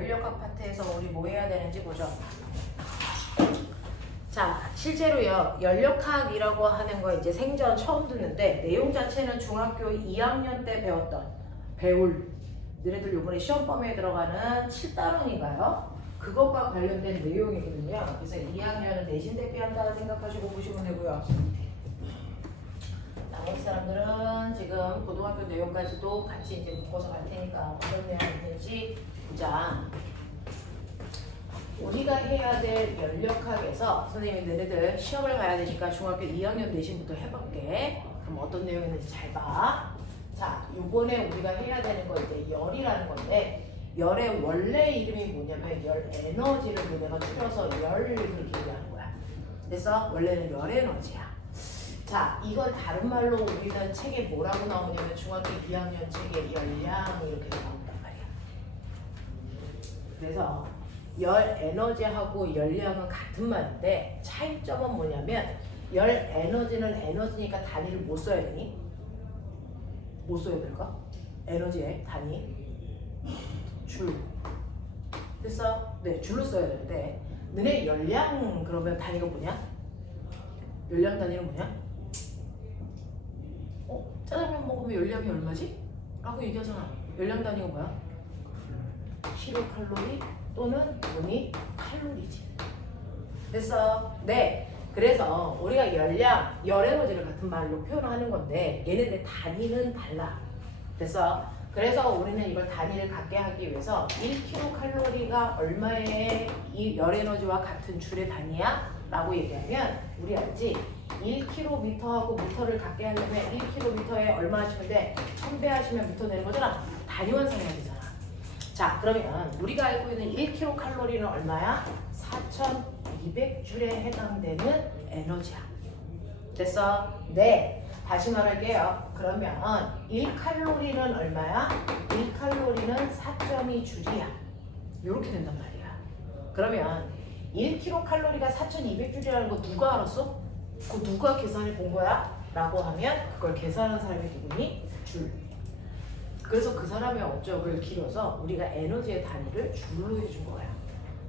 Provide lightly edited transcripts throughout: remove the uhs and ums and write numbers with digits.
연력학 파트에서 우리 뭐 해야 되는지 보죠. 자, 실제로요, 연력학이라고 하는 거 이제 생전 처음 듣는데 내용 자체는 중학교 2학년 때 배울 너네들 요번에 시험 범위에 들어가는 7단원인가요? 그것과 관련된 내용이거든요. 그래서 2학년은 내신 대비한다 생각하시고 보시면 되고요. 나머지 사람들은 지금 고등학교 내용까지도 같이 이제 묶어서 갈 테니까 어떤 내용이 있는지 보자. 우리가 해야 될 연력학에서 선생님이 너네들 시험을 봐야 되니까 중학교 2학년 내신부터 해볼게. 그럼 어떤 내용이 있는지 잘 봐. 자, 요번에 우리가 해야 되는 거 이제 열이라는 건데 열의 원래 이름이 뭐냐면 열 에너지를 너네가 줄여서 열을 그렇게 얘기하는 거야. 그래서 원래는 열 에너지야. 자, 이걸 다른 말로 우리는 책에 뭐라고 나오냐면 중학교 2학년 책에 열량 이렇게 나온단 말이야. 그래서 열 에너지하고 열량은 같은 말인데 차이점은 뭐냐면 열 에너지는 에너지니까 단위를 못 써야 되니? 못 써야 될까? 에너지의 단위 줄. 됐어? 네, 줄로 써야 되는데 너네 열량 그러면 단위가 뭐냐? 열량 단위는 뭐냐? 짜장면 먹으면 열량이 얼마지? 라고 얘기하잖아. 열량 단위가 뭐야? 킬로칼로리 또는 뭐니? 칼로리지. 됐어? 네. 그래서 우리가 열량, 열에너지를 같은 말로 표현하는 건데 얘네들 단위는 달라. 됐어? 그래서 우리는 이걸 단위를 갖게 하기 위해서 1kcal가 얼마의 이 열에너지와 같은 줄의 단위야? 라고 얘기하면 우리 알지? 1km하고 미터를 갖게 하려면 1km에 얼마 하시면 돼? 1000배 하시면 미터 되는 거잖아. 단위 환산해야 되잖아. 자, 그러면 우리가 알고 있는 1kcal는 얼마야? 4200줄에 해당되는 에너지야. 됐어? 네. 다시 말할게요. 그러면 1칼로리는 얼마야? 1칼로리는 4.2줄이야. 이렇게 된단 말이야. 그러면 1kcal가 4200줄이라는 거 누가 알았어? 그거 누가 계산해 본 거야? 라고 하면 그걸 계산한 사람이 누구니? 줄. 그래서 그 사람의 업적을 기려서 우리가 에너지의 단위를 줄로 해준 거야.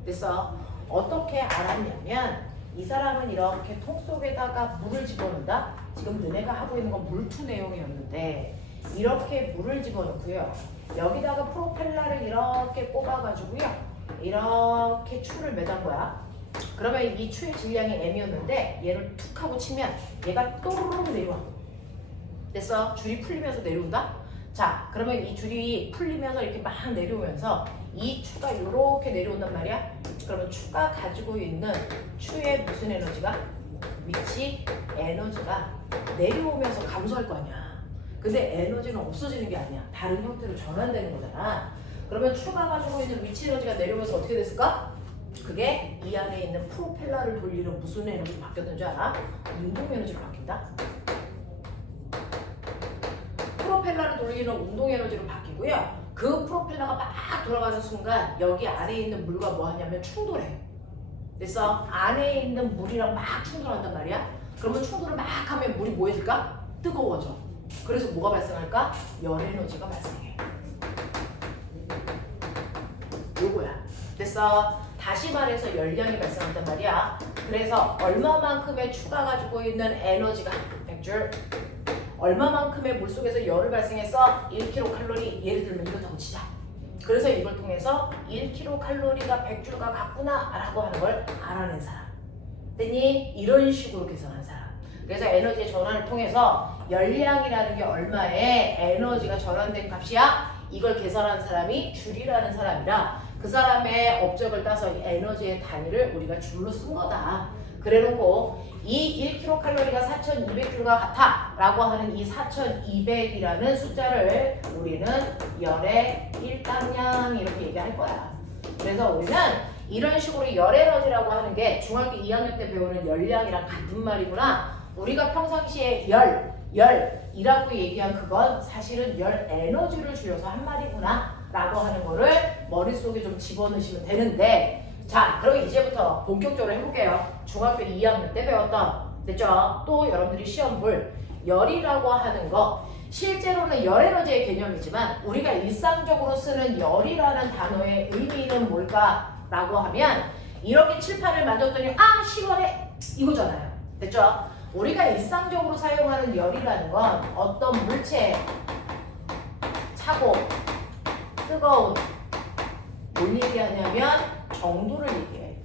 그래서 어떻게 알았냐면 이 사람은 이렇게 통 속에다가 물을 집어넣는다. 지금 너네가 하고 있는 건 물투 내용이었는데 이렇게 물을 집어넣고요. 여기다가 프로펠러를 이렇게 꼽아가지고요. 이렇게 추를 매단 거야. 그러면 이 추의 질량이 m이었는데 얘를 툭 하고 치면 얘가 또르륵 내려와. 됐어? 줄이 풀리면서 내려온다? 자, 그러면 이 줄이 풀리면서 이렇게 막 내려오면서 이 추가 이렇게 내려온단 말이야. 그러면 추가 가지고 있는 추의 무슨 에너지가? 위치 에너지가 내려오면서 감소할 거 아니야. 근데 에너지는 없어지는 게 아니야. 다른 형태로 전환되는 거잖아. 그러면 추가 가지고 있는 위치 에너지가 내려오면서 어떻게 됐을까? 그게 이 안에 있는 프로펠러를 돌리는 무슨 에너지로 바뀌었는 줄 알아? 운동 에너지로 바뀐다. 프로펠러를 돌리는 운동 에너지로 바뀌고요. 그 프로펠러가 막 돌아가는 순간 여기 안에 있는 물과 뭐 하냐면 충돌해. 그래서 안에 있는 물이랑 막 충돌한단 말이야. 그러면 충돌을 막 하면 물이 뭐 해질까? 뜨거워져. 그래서 뭐가 발생할까? 열 에너지가 발생해. 요거야. 됐어? 다시 말해서 열량이 발생한단 말이야. 그래서 얼마만큼의 추가 가지고 있는 에너지가 100줄 얼마만큼의 물속에서 열을 발생해서 1kcal 예를 들면 이거 더 치자. 그래서 이걸 통해서 1kcal가 100줄과 같구나 라고 하는 걸 알아낸 사람. 됐니? 이런 식으로 계산한 사람. 그래서 에너지의 전환을 통해서 열량이라는 게 얼마의 에너지가 전환된 값이야? 이걸 계산한 사람이 줄이라는 사람이라 그 사람의 업적을 따서 이 에너지의 단위를 우리가 줄로 쓴 거다. 그래놓고 이 1kcal가 4200줄과 같아 라고 하는 이 4200이라는 숫자를 우리는 열의 일당량 이렇게 얘기할 거야. 그래서 우리는 이런 식으로 열에너지라고 하는 게 중학교 2학년 때 배우는 열량이랑 같은 말이구나. 우리가 평상시에 열이라고 얘기한 그건 사실은 열 에너지를 줄여서 한 말이구나 라고 하는 거를 머릿속에 좀 집어넣으시면 되는데 자, 그럼 이제부터 본격적으로 해볼게요. 중학교 2학년 때 배웠던 됐죠? 또 여러분들이 시험 볼 열이라고 하는 거 실제로는 열에너지의 개념이지만 우리가 일상적으로 쓰는 열이라는 단어의 의미는 뭘까라고 하면 이렇게 칠판을 만졌더니 아 시원해 이거잖아요. 됐죠? 우리가 일상적으로 사용하는 열이라는 건 어떤 물체 차고 뜨거운 뭘 얘기하냐면 정도를 얘기해.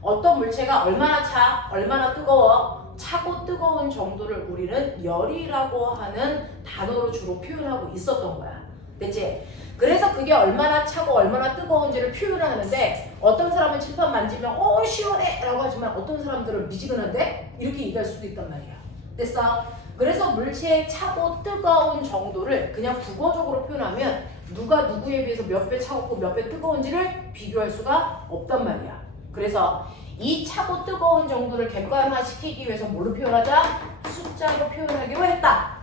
어떤 물체가 얼마나 차, 얼마나 뜨거워, 차고 뜨거운 정도를 우리는 열이라고 하는 단어로 주로 표현하고 있었던 거야. 됐지? 그래서 그게 얼마나 차고 얼마나 뜨거운지를 표현을 하는데 어떤 사람은 칠판 만지면 시원해 라고 하지만 어떤 사람들은 미지근한데? 이렇게 얘기할 수도 있단 말이야. 됐어? 그래서 물체의 차고 뜨거운 정도를 그냥 국어적으로 표현하면 누가 누구에 비해서 몇 배 차갑고 몇 배 뜨거운지를 비교할 수가 없단 말이야. 그래서 이 차고 뜨거운 정도를 객관화시키기 위해서 뭘로 표현하자? 숫자로 표현하기로 했다.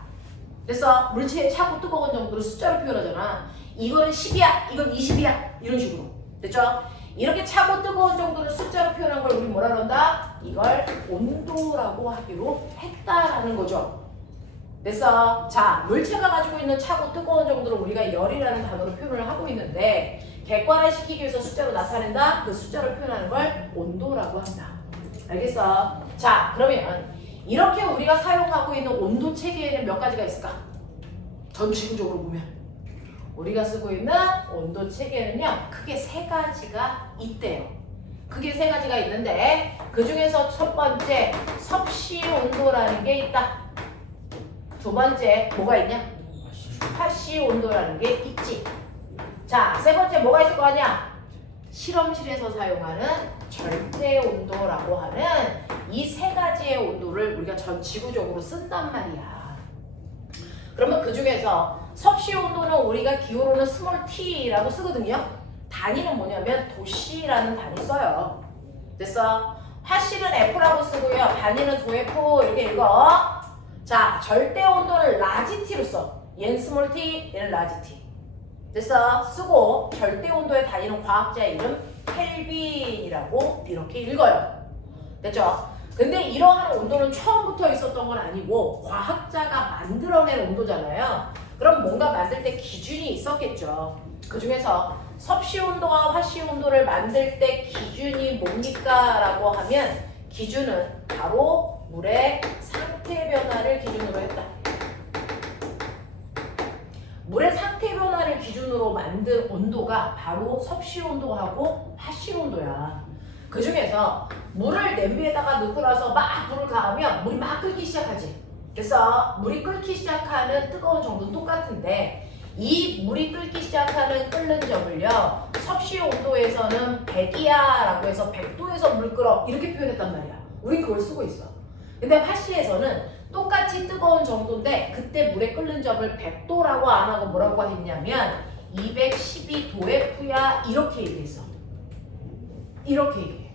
그래서 물체의 차고 뜨거운 정도를 숫자로 표현하잖아. 이거는 10이야, 이건 20이야 이런 식으로. 됐죠? 이렇게 차고 뜨거운 정도를 숫자로 표현한 걸 우리 뭐라 그런다? 이걸 온도라고 하기로 했다라는 거죠. 됐어? 자, 물체가 가지고 있는 차고 뜨거운 정도를 우리가 열이라는 단어로 표현을 하고 있는데 객관화시키기 위해서 숫자로 나타낸다? 그 숫자로 표현하는 걸 온도라고 한다. 알겠어? 자, 그러면 이렇게 우리가 사용하고 있는 온도 체계에는 몇 가지가 있을까? 전 지구적으로 보면 우리가 쓰고 있는 온도 체계는요 크게 세 가지가 있대요. 크게 세 가지가 있는데 그 중에서 첫 번째 섭씨 온도라는 게 있다. 두 번째 뭐가 있냐? 화씨 온도라는 게 있지. 자, 세 번째 뭐가 있을 거 아니야? 실험실에서 사용하는 절대 온도라고 하는 이 세 가지의 온도를 우리가 전 지구적으로 쓴단 말이야. 그러면 그 중에서 섭씨 온도는 우리가 기호로는 스몰 t라고 쓰거든요. 단위는 뭐냐면 도씨라는 단위 써요. 됐어? 화씨는 F라고 쓰고요. 단위는 도F 이렇게 읽어. 자, 절대 온도를 라지 t로 써. 얘는 스몰 t, 얘는 라지 t. 됐어? 쓰고 절대 온도의 단위는 과학자의 이름 켈빈이라고 이렇게 읽어요. 됐죠? 근데 이러한 온도는 처음부터 있었던 건 아니고 과학자가 만들어낸 온도잖아요. 그럼 뭔가 만들 때 기준이 있었겠죠. 그 중에서 섭씨 온도와 화씨 온도를 만들 때 기준이 뭡니까? 라고 하면 기준은 바로 물의 상태 변화를 기준으로 했다. 물의 상태 변화를 기준으로 만든 온도가 바로 섭씨 온도하고 화씨 온도야. 그 중에서 물을 냄비에다가 넣고 나서 막 불을 가하면 물이 막 끓기 시작하지. 그래서 물이 끓기 시작하는 뜨거운 정도는 똑같은데 이 물이 끓기 시작하는 끓는 점을요 섭씨 온도에서는 100이야 라고 해서 100도에서 물 끓어 이렇게 표현했단 말이야. 우린 그걸 쓰고 있어. 근데 화씨에서는 똑같이 뜨거운 정도인데 그때 물에 끓는 점을 100도라고 안 하고 뭐라고 했냐면 212도F야 이렇게 얘기했어. 이렇게 얘기해.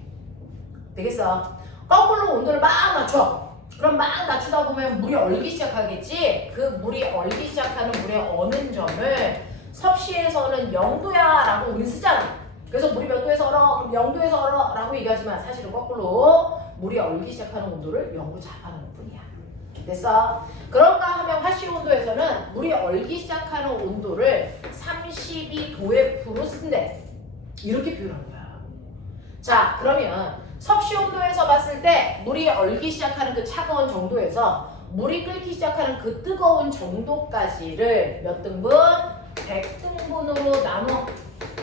되겠어? 거꾸로 온도를 막 낮춰. 그럼 막 낮추다 보면 물이 얼기 시작하겠지? 그 물이 얼기 시작하는 물의 어는 점을 섭씨에서는 0도야 라고 우리 쓰잖아. 그래서 물이 몇 도에서 얼어? 그럼 0도에서 얼어 라고 얘기하지만 사실은 거꾸로 물이 얼기 시작하는 온도를 0으로 잡아놓은 뿐이야. 됐어? 그런가 하면 화씨 온도에서는 물이 얼기 시작하는 온도를 32도F로 쓴대. 이렇게 표현한 거야. 자, 그러면 섭씨 온도에서 봤을 때 물이 얼기 시작하는 그 차가운 정도에서 물이 끓기 시작하는 그 뜨거운 정도까지를 몇 등분? 100등분으로 나눠.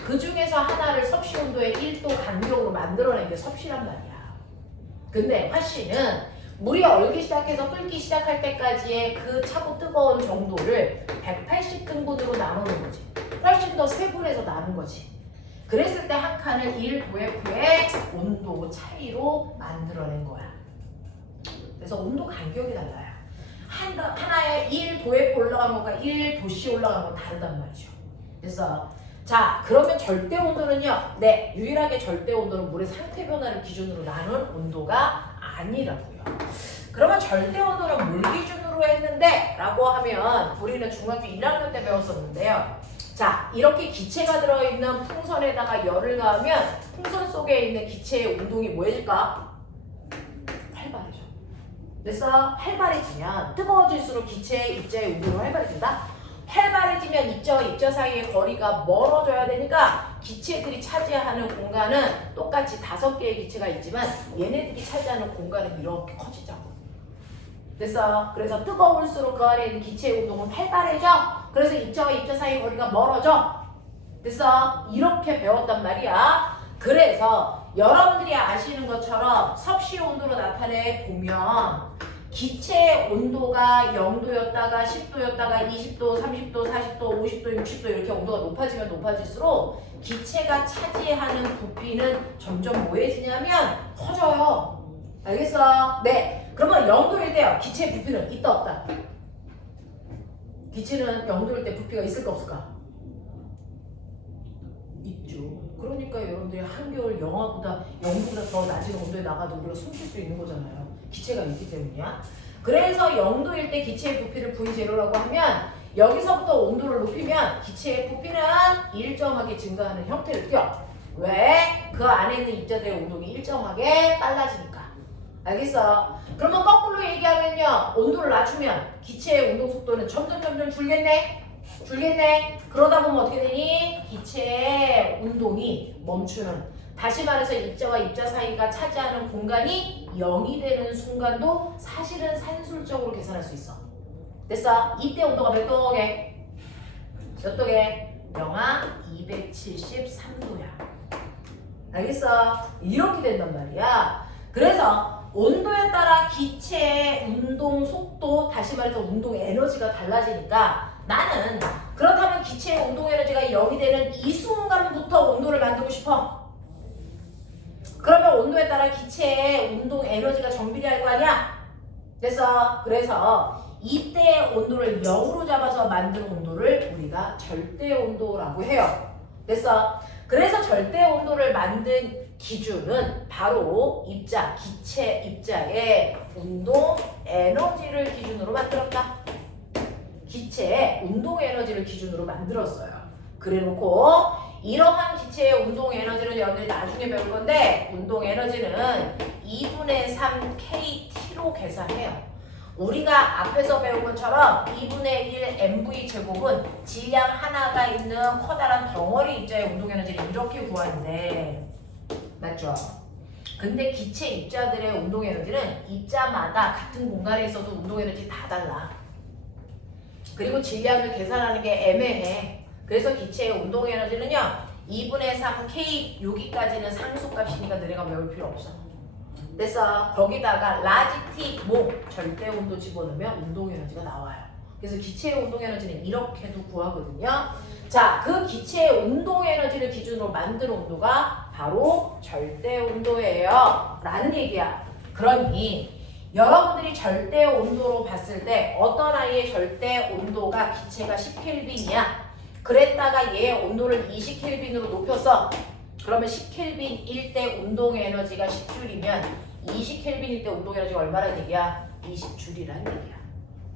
그 중에서 하나를 섭씨 온도의 1도 간격으로 만들어낸 게 섭씨란 말이야. 근데 화씨는 물이 얼기 시작해서 끓기 시작할 때까지의 그 차고 뜨거운 정도를 180등분으로 나누는 거지. 훨씬 더 세분해서 나눈 거지. 그랬을 때 한 칸을 1도F의 온도 차이로 만들어낸 거야. 그래서 온도 간격이 달라요. 하나에 1도F 올라가는 것과 1도씨 올라가는 건 다르단 말이죠. 그래서 자, 그러면 절대 온도는요. 네, 유일하게 절대 온도는 물의 상태 변화를 기준으로 나눈 온도가 아니라고요. 그러면 절대 온도는 물 기준으로 했는데 라고 하면 우리는 중학교 1학년 때 배웠었는데요. 자, 이렇게 기체가 들어있는 풍선에다가 열을 가하면 풍선 속에 있는 기체의 운동이 뭐해질까? 활발해져. 됐어? 활발해지면 뜨거워질수록 기체의 입자의 운동이 활발해진다. 활발해지면 입자와 입자 사이의 거리가 멀어져야 되니까 기체들이 차지하는 공간은 똑같이 5개의 기체가 있지만 얘네들이 차지하는 공간은 이렇게 커지자고. 됐어? 그래서 뜨거울수록 그 안에 있는 기체의 운동은 활발해져. 그래서 입자와 입자 사이의 거리가 멀어져. 됐어? 이렇게 배웠단 말이야. 그래서 여러분들이 아시는 것처럼 섭씨 온도로 나타내 보면 기체의 온도가 0도였다가 10도였다가 20도, 30도, 40도, 50도, 60도 이렇게 온도가 높아지면 높아질수록 기체가 차지하는 부피는 점점 뭐해지냐면 커져요. 알겠어? 네. 그러면 0도일 때요. 기체의 부피는 있다 없다? 기체는 0도일 때 부피가 있을까 없을까? 있죠. 그러니까 여러분들이 한겨울 영하보다 0도보다 더 낮은 온도에 나가도 우리가 숨쉴 수 있는 거잖아요. 기체가 있기 때문이야. 그래서 0도일 때 기체의 부피를 V0라고 하면 여기서부터 온도를 높이면 기체의 부피는 일정하게 증가하는 형태를 띄어. 왜? 그 안에 있는 입자들의 운동이 일정하게 빨라지니까. 알겠어? 그러면 거꾸로 얘기하면요. 온도를 낮추면 기체의 운동 속도는 점점 줄겠네? 줄겠네? 그러다 보면 어떻게 되니? 기체의 운동이 멈추는. 다시 말해서 입자와 입자 사이가 차지하는 공간이 0이 되는 순간도 사실은 산술적으로 계산할 수 있어. 됐어? 이때 온도가 몇 도게? 몇 도게? 영하 273도야. 알겠어? 이렇게 된단 말이야. 그래서 온도에 따라 기체의 운동 속도, 다시 말해서 운동 에너지가 달라지니까 나는 그렇다면 기체의 운동 에너지가 0이 되는 이 순간부터 온도를 만들고 싶어. 그러면 온도에 따라 기체의 운동 에너지가 정비례할 거 아니야? 됐어? 그래서 이때의 온도를 0으로 잡아서 만든 온도를 우리가 절대 온도라고 해요. 됐어? 그래서 절대 온도를 만든 기준은 바로 입자, 기체 입자의 운동 에너지를 기준으로 만들었다. 기체의 운동 에너지를 기준으로 만들었어요. 그래놓고 이러한 기체의 운동 에너지를 여러분들이 나중에 배울 건데 운동 에너지는 2분의 3 kT로 계산해요. 우리가 앞에서 배운 것처럼 2분의 1 mv 제곱은 질량 하나가 있는 커다란 덩어리 입자의 운동 에너지를 이렇게 구하는데 맞죠? 근데 기체 입자들의 운동 에너지는 입자마다 같은 공간에 있어도 운동 에너지 다 달라. 그리고 질량을 계산하는 게 애매해. 그래서 기체의 운동 에너지는요 2분의 3 k 여기까지는 상수값이니까 너네가 외울 필요 없어. 그래서 거기다가 라지 t 모 절대 온도 집어넣으면 운동 에너지가 나와요. 그래서 기체의 운동 에너지는 이렇게도 구하거든요. 자, 그 기체의 운동 에너지를 기준으로 만든 온도가 바로 절대 온도예요. 라는 얘기야. 그러니 여러분들이 절대 온도로 봤을 때 어떤 아이의 절대 온도가 기체가 10켈빈이야. 그랬다가 얘 온도를 20켈빈으로 높였어. 그러면 10켈빈일 때 운동 에너지가 10줄이면 20켈빈일 때 운동 에너지가 얼마라는 얘기야? 20줄이라는 얘기야.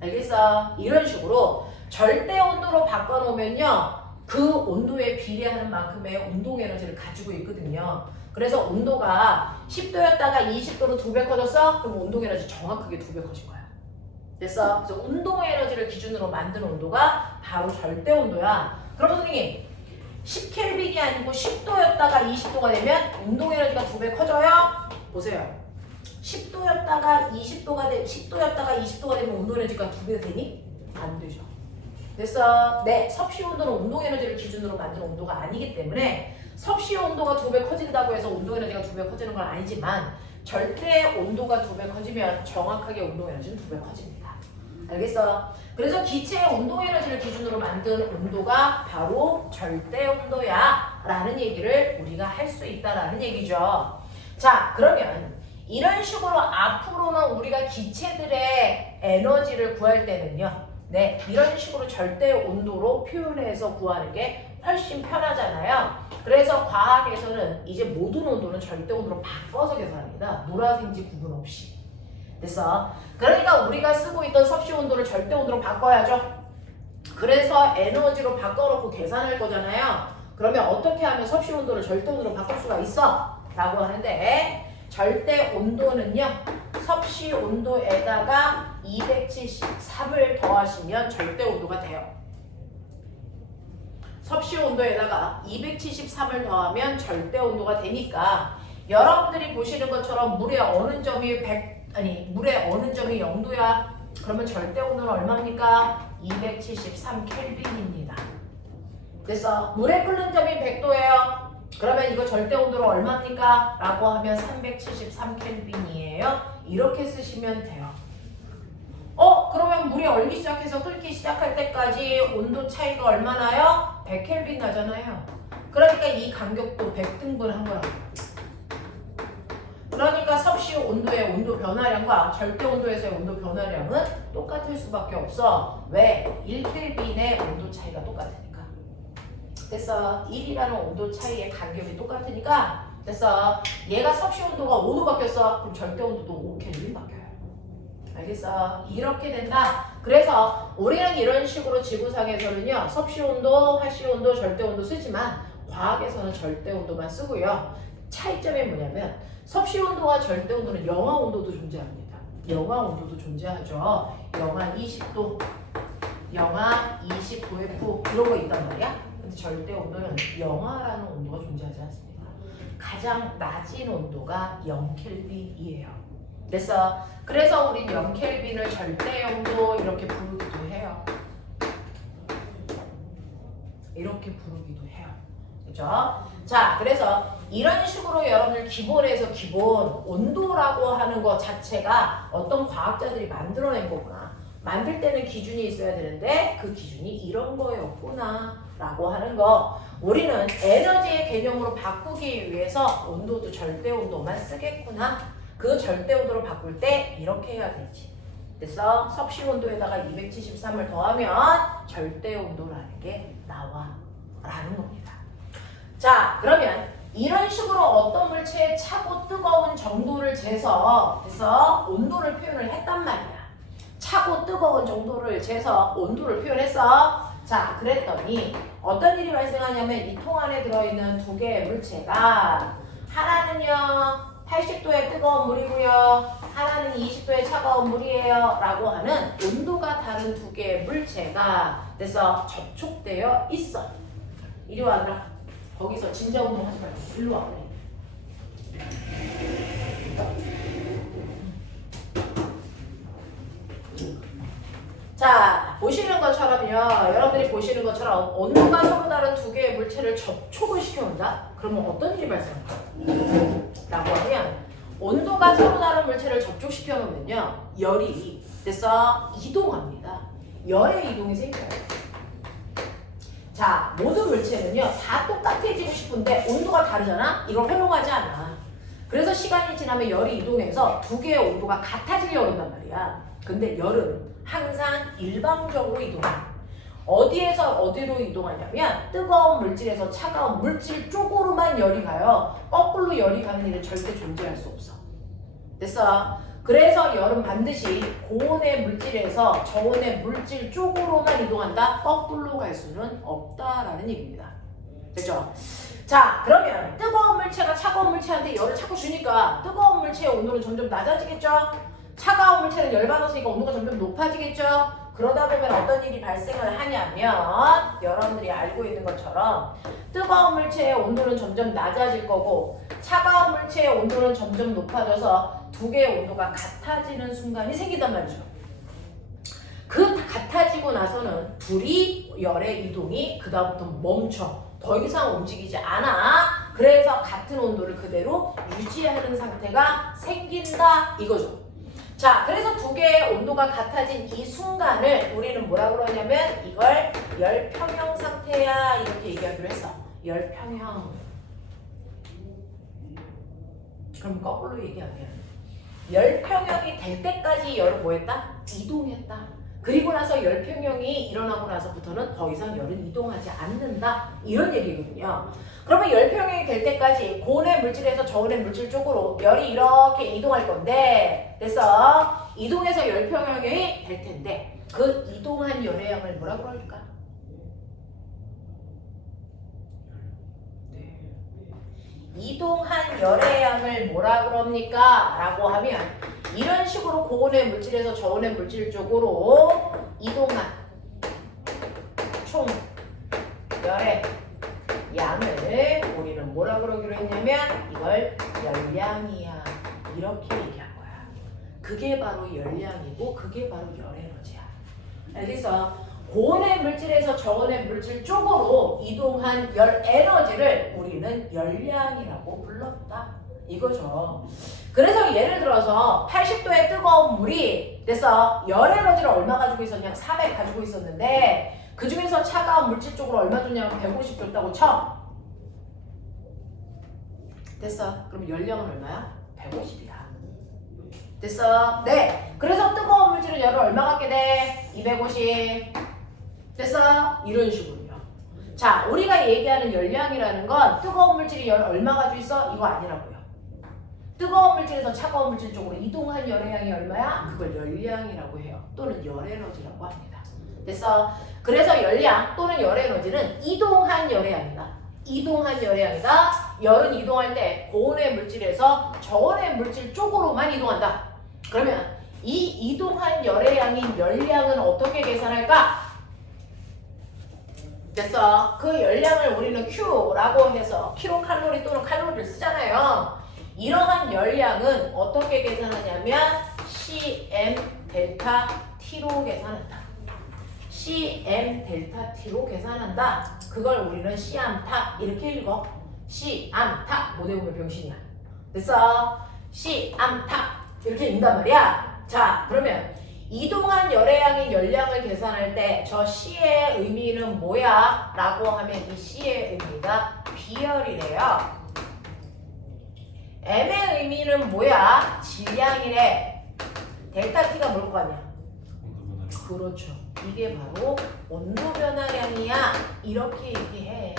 알겠어? 이런 식으로 절대 온도로 바꿔놓으면요 그 온도에 비례하는 만큼의 운동 에너지를 가지고 있거든요. 그래서 온도가 10도였다가 20도로 2배 커졌어? 그럼 운동 에너지 정확하게 2배 커진 거야. 됐어? 그래서 운동 에너지를 기준으로 만든 온도가 바로 절대 온도야. 그럼 선생님 10켈빈이 아니고 10도였다가 20도가 되면 운동 에너지가 2배 커져요? 보세요. 10도였다가 20도가 되면 운동 에너지가 2배 되니? 안 되죠. 됐어? 네, 섭씨 온도는 운동 에너지를 기준으로 만든 온도가 아니기 때문에 섭씨 온도가 2배 커진다고 해서 운동 에너지가 2배 커지는 건 아니지만 절대 온도가 2배 커지면 정확하게 운동 에너지는 2배 커집니다. 알겠어? 그래서 기체의 운동 에너지를 기준으로 만든 온도가 바로 절대 온도야 라는 얘기를 우리가 할 수 있다라는 얘기죠. 자, 그러면 이런 식으로 앞으로는 우리가 기체들의 에너지를 구할 때는요 네, 이런 식으로 절대 온도로 표현해서 구하는 게 훨씬 편하잖아요. 그래서 과학에서는 이제 모든 온도는 절대 온도로 바꿔서 계산합니다. 노란색인지 구분 없이. 됐어? 그러니까 우리가 쓰고 있던 섭씨 온도를 절대 온도로 바꿔야죠. 그래서 에너지로 바꿔놓고 계산할 거잖아요. 그러면 어떻게 하면 섭씨 온도를 절대 온도로 바꿀 수가 있어? 라고 하는데 절대 온도는요 섭씨 온도에다가 273을 더하시면 절대 온도가 돼요. 섭씨 온도에다가 273을 더하면 절대 온도가 되니까 여러분들이 보시는 것처럼 물의 어느 점이 0도야? 그러면 절대 온도는 얼마입니까? 273 켈빈입니다. 그래서 물에 끓는 점이 100도예요. 그러면 이거 절대 온도는 얼마입니까? 라고 하면 373 켈빈이에요. 이렇게 쓰시면 돼요. 그러면 물이 얼기 시작해서 끓기 시작할 때까지 온도 차이가 얼마나요? 100켈빈 나잖아요. 그러니까 이 간격도 100등분한 거라고. 그러니까 섭씨 온도의 온도 변화량과 절대 온도에서의 온도 변화량은 똑같을 수밖에 없어. 왜? 1켈빈의 온도 차이가 똑같으니까. 그래서 1이라는 온도 차이의 간격이 똑같으니까 그래서 얘가 섭씨 온도가 5도 바뀌었어. 그럼 절대 온도도 5켈빈 바뀌어요. 알겠어? 이렇게 된다. 그래서 우리는 이런 식으로 지구상에서는요. 섭씨 온도, 하씨 온도, 절대 온도 쓰지만 과학에서는 절대 온도만 쓰고요. 차이점이 뭐냐면 섭씨 온도와 절대 온도는 영하 온도도 존재합니다. 영하 온도도 존재하죠. 영하 20도, 영하 29F 이런 거 있단 말이야. 근데 절대 온도는 영하라는 온도가 존재하지 않습니다. 가장 낮은 온도가 0켈빈이에요. 그래서 우린 0켈빈을 절대 온도 이렇게 부르기도 해요. 이렇게 부르기도 해요. 그죠? 자, 그래서 이런 식으로 여러분들 기본에서 기본 온도라고 하는 것 자체가 어떤 과학자들이 만들어낸 거구나. 만들 때는 기준이 있어야 되는데 그 기준이 이런 거였구나 라고 하는 거. 우리는 에너지의 개념으로 바꾸기 위해서 온도도 절대 온도만 쓰겠구나. 그 절대 온도로 바꿀 때 이렇게 해야 되지. 그래서 섭씨 온도에다가 273을 더하면 절대 온도라는 게 나와 라는 겁니다. 자, 그러면 이런 식으로 어떤 물체의 차고 뜨거운 정도를 재서 그래서 온도를 표현을 했단 말이야. 차고 뜨거운 정도를 재서 온도를 표현했어. 자, 그랬더니 어떤 일이 발생하냐면 이 통 안에 들어있는 두 개의 물체가 하나는요 80도의 뜨거운 물이고요. 하나는 20도의 차가운 물이에요. 라고 하는 온도가 다른 두 개의 물체가 그래서 접촉되어 있어. 이리 와라. 거기서 진자 운동 하지 말고 일로 와. 자, 보시는 것처럼요. 여러분들이 보시는 것처럼 온도가 서로 다른 두 개의 물체를 접촉을 시켜온다? 그러면 어떤 일이 발생할까? 라고 하면 온도가 서로 다른 물체를 접촉시켜 놓으면요. 열이 그래서 이동합니다. 열의 이동이 생겨요. 자, 모든 물체는요. 다 똑같아지고 싶은데 온도가 다르잖아? 이걸 활용하지 않아. 그래서 시간이 지나면 열이 이동해서 두 개의 온도가 같아지려고 한단 말이야. 근데 열은 항상 일방적으로 이동해. 어디에서 어디로 이동하냐면 뜨거운 물질에서 차가운 물질 쪽으로만 열이 가요. 거꾸로 열이 가는 일은 절대 존재할 수 없어. 됐어? 그래서 열은 반드시 고온의 물질에서 저온의 물질 쪽으로만 이동한다. 거꾸로 갈 수는 없다라는 얘기입니다. 됐죠? 자, 그러면 뜨거운 물체가 차가운 물체한테 열을 자꾸 주니까 뜨거운 물체의 온도는 점점 낮아지겠죠? 차가운 물체는 열받았으니까 온도가 점점 높아지겠죠? 그러다 보면 어떤 일이 발생을 하냐면 여러분들이 알고 있는 것처럼 뜨거운 물체의 온도는 점점 낮아질 거고 차가운 물체의 온도는 점점 높아져서 두 개의 온도가 같아지는 순간이 생긴단 말이죠. 그 같아지고 나서는 둘이 열의 이동이 그 다음부터 멈춰. 더 이상 움직이지 않아. 그래서 같은 온도를 그대로 유지하는 상태가 생긴다 이거죠. 자, 그래서 두 개의 온도가 같아진 이 순간을 우리는 뭐라고 그러냐면 이걸 열평형 상태야 이렇게 얘기하기로 했어. 열평형. 그럼 거꾸로 얘기하면 열평형이 될 때까지 열은 뭐했다? 이동했다. 그리고 나서 열평형이 일어나고 나서부터는 더 이상 열은 이동하지 않는다. 이런 얘기거든요. 그러면 열평형이 될 때까지 고온의 물질에서 저온의 물질 쪽으로 열이 이렇게 이동할 건데 그래서 이동해서 열평형이 될 텐데 그 이동한 열의 양을 뭐라고 그럴까? 이동한 열의 양을 뭐라 그럽니까? 라고 하면 이런 식으로 고온의 물질에서 저온의 물질 쪽으로 이동한 총 열의 양을 우리는 뭐라 그러기로 했냐면 이걸 열량이야. 이렇게 얘기한 거야. 그게 바로 열량이고 그게 바로 열 에너지야. 알겠어? 고온의 물질에서 저온의 물질 쪽으로 이동한 열 에너지를 우리는 열량이라고 불렀다. 이거죠. 그래서 예를 들어서 80도의 뜨거운 물이 됐어. 열 에너지를 얼마 가지고 있었냐? 400 가지고 있었는데 그 중에서 차가운 물질 쪽으로 얼마 줬냐면 150 줬다고 쳐. 됐어. 그럼 열량은 얼마야? 150이야. 됐어? 네. 그래서 뜨거운 물질은 열을 얼마 갖게 돼? 250. 됐어? 이런 식으로요. 자, 우리가 얘기하는 열량이라는 건 뜨거운 물질이 열 얼마 가지고 있어? 이거 아니라고요. 뜨거운 물질에서 차가운 물질 쪽으로 이동한 열의 양이 얼마야? 그걸 열량이라고 해요. 또는 열에너지라고 합니다. 됐어? 그래서 열량 또는 열에너지는 이동한 열의 양이다. 이동한 열의 양이다. 열은 이동할 때 고온의 물질에서 저온의 물질 쪽으로만 이동한다. 그러면 이 이동한 열의 양인 열량은 어떻게 계산할까? 됐어. 그 열량을 우리는 Q라고 해서 킬로칼로리 또는 칼로리를 쓰잖아요. 이러한 열량은 어떻게 계산하냐면 CM 델타 T로 계산한다. CM 델타 T로 계산한다. 그걸 우리는 C암타 이렇게 읽어. C암타 못 외우면 병신이야. 됐어? C암타 이렇게 읽는단 말이야. 자, 그러면 이동한 열의 양인 열량을 계산할 때 저 C의 의미는 뭐야? 라고 하면 이 C의 의미가 비열이래요. M의 의미는 뭐야? 질량이래. 델타 T가 뭘 거 아니야? 그렇죠. 이게 바로 온도 변화량이야. 이렇게 얘기해.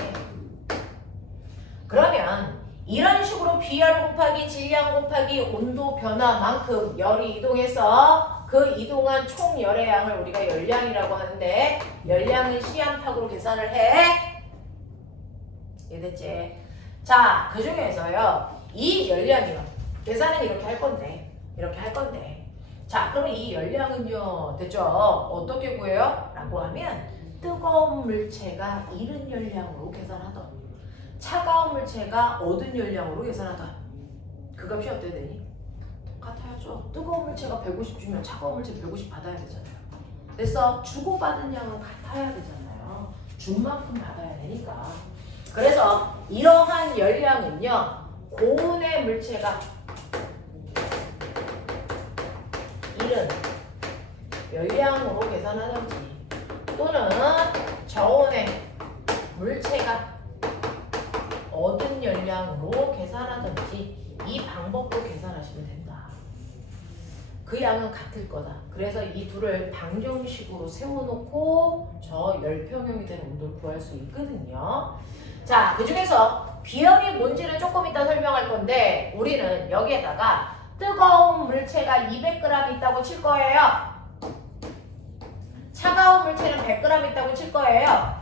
그러면 이런 식으로 비열 곱하기 질량 곱하기 온도 변화만큼 열이 이동해서 그 이동한 총 열의 양을 우리가 열량이라고 하는데 열량은 C암탁으로 계산을 해. 이해됐지? 자, 그 중에서요. 이 열량이요. 계산은 이렇게 할 건데. 자, 그럼 이 열량은요. 됐죠? 어떻게 구해요? 라고 하면 뜨거운 물체가 잃은 열량으로 계산하던 차가운 물체가 얻은 열량으로 계산하던 그 값이 어떻게 되니? 같아야죠. 뜨거운 물체가 150 주면 차가운 물체 150 받아야 되잖아요. 그래서 주고받은 양은 같아야 되잖아요. 준 만큼 받아야 되니까. 그래서 이러한 열량은요. 고온의 물체가 잃은 열량으로 계산하든지 또는 저온의 물체가 얻은 열량으로 계산하든지 이 방법으로 계산하시면 된다. 그 양은 같을 거다. 그래서 이 둘을 방정식으로 세워놓고 저 열평형이 되는 온도를 구할 수 있거든요. 자, 그 중에서 비열이 뭔지는 조금 이따 설명할 건데 우리는 여기에다가 뜨거운 물체가 200g 있다고 칠 거예요. 차가운 물체는 100g 있다고 칠 거예요.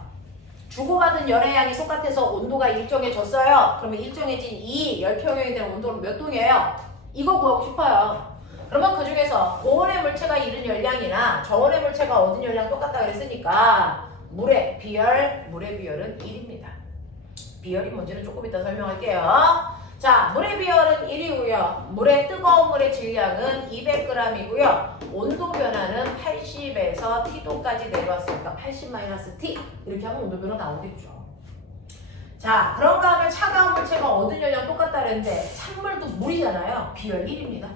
주고받은 열의 양이 똑같아서 온도가 일정해졌어요. 그러면 일정해진 이 열평형이 되는 온도는 몇 동이에요? 이거 구하고 싶어요. 그러면 그 중에서 고온의 물체가 잃은 열량이나 저온의 물체가 얻은 열량 똑같다 그랬으니까 물의 비열은 1입니다. 비열이 뭔지는 조금 이따 설명할게요. 자, 물의 비열은 1이고요. 물의 뜨거운 물의 질량은 200g이고요. 온도 변화는 80에서 T도까지 내려왔으니까 80-T 이렇게 하면 온도 변화 나오겠죠. 자, 그런가 하면 차가운 물체가 얻은 열량 똑같다 그랬는데 찬물도 물이잖아요. 비열 1입니다.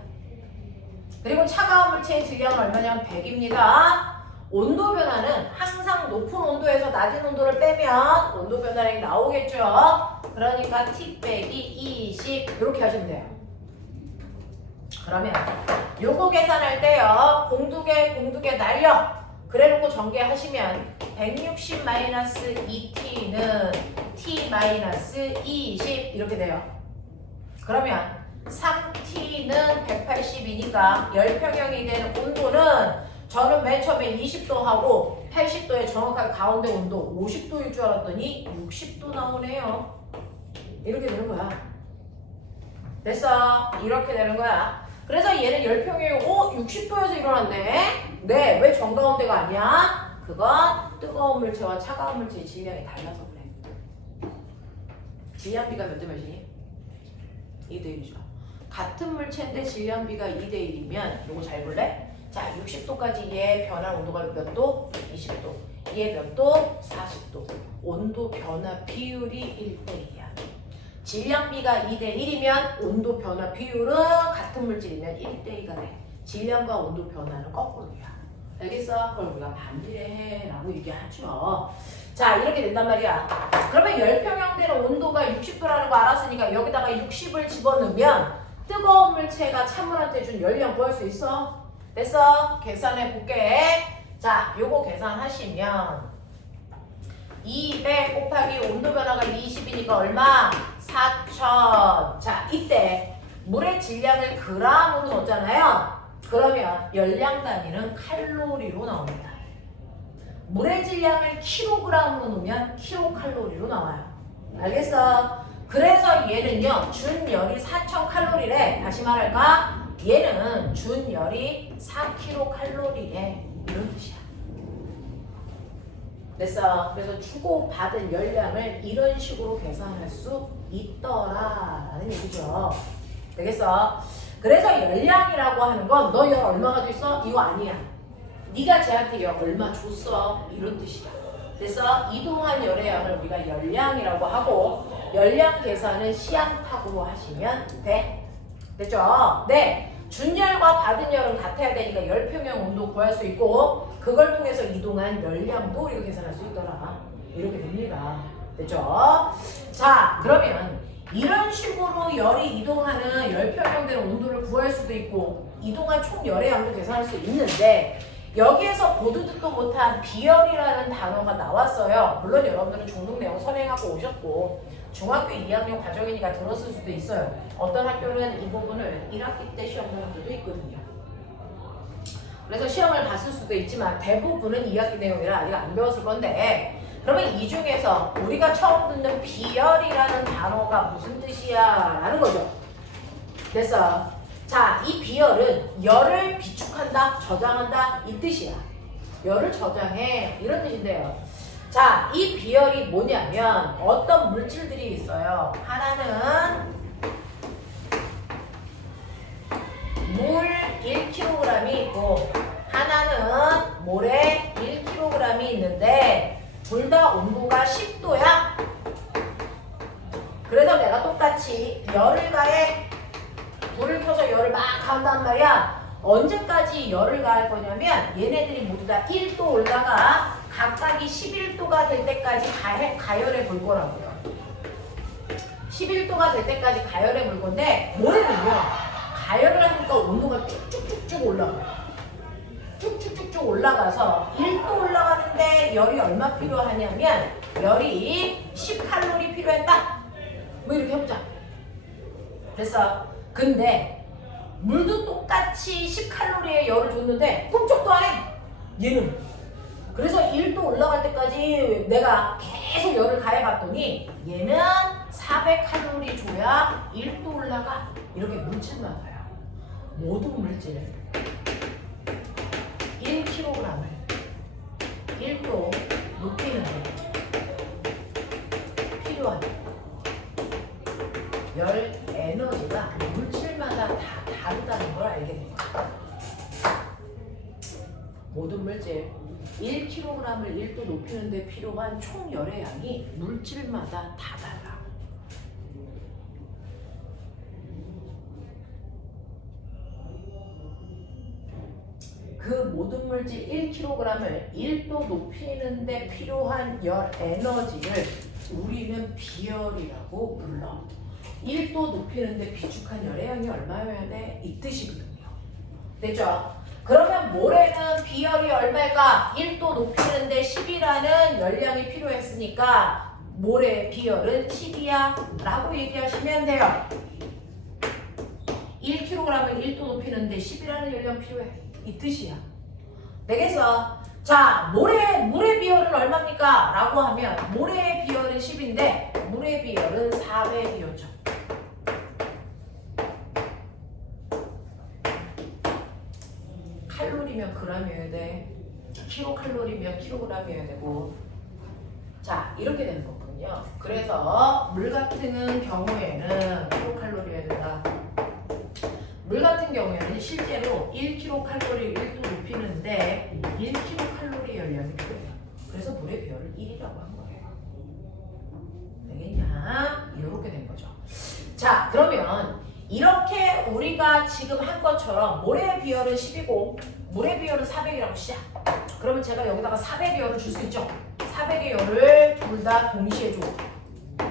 그리고 차가운 물체의 질량은 얼마냐면 100입니다. 온도 변화는 항상 높은 온도에서 낮은 온도를 빼면 온도 변화량이 나오겠죠. 그러니까 T 빼기 20 이렇게 하시면 돼요. 그러면 요거 계산할 때요. 공두개 날려. 그래놓고 전개하시면 160-2T는 T-20 이렇게 돼요. 그러면 3T는 180이니까 열평형이 되는 온도는 저는 맨 처음에 20도 하고 80도에 정확하게 가운데 온도 50도일 줄 알았더니 60도 나오네요. 이렇게 되는 거야. 됐어? 이렇게 되는 거야. 그래서 얘는 열평이 60도에서 일어났네. 네, 왜 정가운데가 아니야? 그건 뜨거운 물체와 차가운 물체의 질량이 달라서 그래. 질량비가 몇 대 몇이니? 2대 1이죠. 같은 물체인데 질량비가 2대 1이면 요거 잘 볼래? 자, 60도까지 얘 변화 온도가 몇 도? 20도. 얘 몇 도? 40도. 온도 변화 비율이 1대 2야. 질량비가 2대 1이면 온도 변화 비율은 같은 물질이면 1대 2가 돼. 질량과 온도 변화는 거꾸로야. 알겠어? 그럼 우리가 반비례해 라고 얘기하죠. 자, 이렇게 된단 말이야. 그러면 열평형대는 온도가 60도라는 거 알았으니까 여기다가 60을 집어넣으면 뜨거운 물체가 찬물한테 준 열량 구할 수 있어? 됐어? 계산해 볼게. 자, 요거 계산하시면 200 곱하기 온도 변화가 20이니까 얼마? 4000. 자, 이때 물의 질량을 g으로 넣었잖아요. 그러면 열량 단위는 칼로리로 나옵니다. 물의 질량을 킬로그램으로 놓으면 킬로칼로리로 나와요. 알겠어? 그래서 얘는요, 준열이 4000칼로리래. 다시 말할까? 얘는 준열이 4kcal래. 이런 뜻이야. 됐어? 그래서 주고받은 열량을 이런 식으로 계산할 수 있더라라는 얘기죠. 되겠어? 그래서 열량이라고 하는 건 너 열 얼마 가지고 있어? 이거 아니야. 네가 쟤한테 열 얼마 줬어? 이런 뜻이야. 그래서 이동한 열의 양을 우리가 열량이라고 하고 열량 계산은 시한탁으로 하시면 돼. 됐죠? 네. 준열과 받은 열은 같아야 되니까 열평형 온도 구할 수 있고 그걸 통해서 이동한 열량도 이렇게 계산할 수 있더라. 이렇게 됩니다. 됐죠? 자, 그러면 이런 식으로 열이 이동하는 열평형되는 온도를 구할 수도 있고 이동한 총 열의 양도 계산할 수 있는데 여기에서 보도 듣도 못한 비열이라는 단어가 나왔어요. 물론 여러분들은 중등 내용 선행하고 오셨고 중학교 2학년 과정이니까 들었을 수도 있어요. 어떤 학교는 이 부분을 1학기 때 시험 보는 학교도 있거든요. 그래서 시험을 봤을 수도 있지만 대부분은 2학기 내용이라 아직 안 배웠을 건데 그러면 이 중에서 우리가 처음 듣는 비열이라는 단어가 무슨 뜻이야? 라는 거죠. 됐어. 자, 이 비열은 열을 비축한다, 저장한다 이 뜻이야. 열을 저장해 이런 뜻인데요. 자, 이 비열이 뭐냐면 어떤 물질들이 있어요. 하나는 물 1kg이 있고 하나는 모래 1kg이 있는데 둘 다 온도가 10도야. 그래서 내가 똑같이 열을 가해 불을 켜서 열을 막 가한단 말이야. 언제까지 열을 가할 거냐면 얘네들이 모두 다 1도 올라가 각각이 11도가 될 때까지 가열해 볼 거라고요. 11도가 될 때까지 가열해 볼 건데 모래는요. 가열을 하니까 온도가 쭉쭉쭉쭉 올라가요. 쭉쭉쭉쭉 올라가서 1도 올라가는데 열이 얼마 필요하냐면 열이 10칼로리 필요했다. 뭐 이렇게 해보자. 됐어. 근데 물도 똑같이 10칼로리의 열을 줬는데 꿈쩍도 안 해. 얘는. 그래서 1도 올라갈 때까지 내가 계속 열을 가해봤더니 얘는 400칼로리 줘야 1도 올라가. 이렇게 물질마다요. 모든 물질 1kg을 1도 높이는 필요한 열 에너지가 물질마다 다 다르다는 걸 알게 됩니다. 모든 물질 1kg을 1도 높이는 데 필요한 총 열의 양이 물질마다 다 달라. 그 모든 물질 1kg을 1도 높이는 데 필요한 열 에너지를 우리는 비열이라고 불러. 1도 높이는 데 비축한 열의 양이 얼마여야 돼? 이 뜻이거든요. 됐죠? 그러면 모래는 비열이 얼마일까? 1도 높이는 데 10이라는 열량이 필요했으니까 모래의 비열은 10이야 라고 얘기하시면 돼요. 1kg을 1도 높이는 데 10이라는 열량 필요해. 이 뜻이야. 되겠어? 자, 물의 비열은 얼마입니까? 라고 하면 모래의 비열은 10인데 물의 비열은 4배의 비열죠. g이어야 돼. 킬로칼로리 몇 킬로그램이어야 되고. 자, 이렇게 되는 거거든요. 그래서 물 같은 경우에는 킬로칼로리여야 된다. 물 같은 경우에는 실제로 1kcal 1도 높이는데 1kcal 열량이 필요해요. 그래서 물의 비율을 1이라고 한 거예요. 되겠냐? 이렇게 된 거죠. 자, 그러면 이렇게 우리가 지금 한 것처럼 물의 비율은 10이고 물의 비율은 400이라고 시작. 그러면 제가 여기다가 400의 열을 줄 수 있죠. 400의 열을 둘 다 동시에 줘.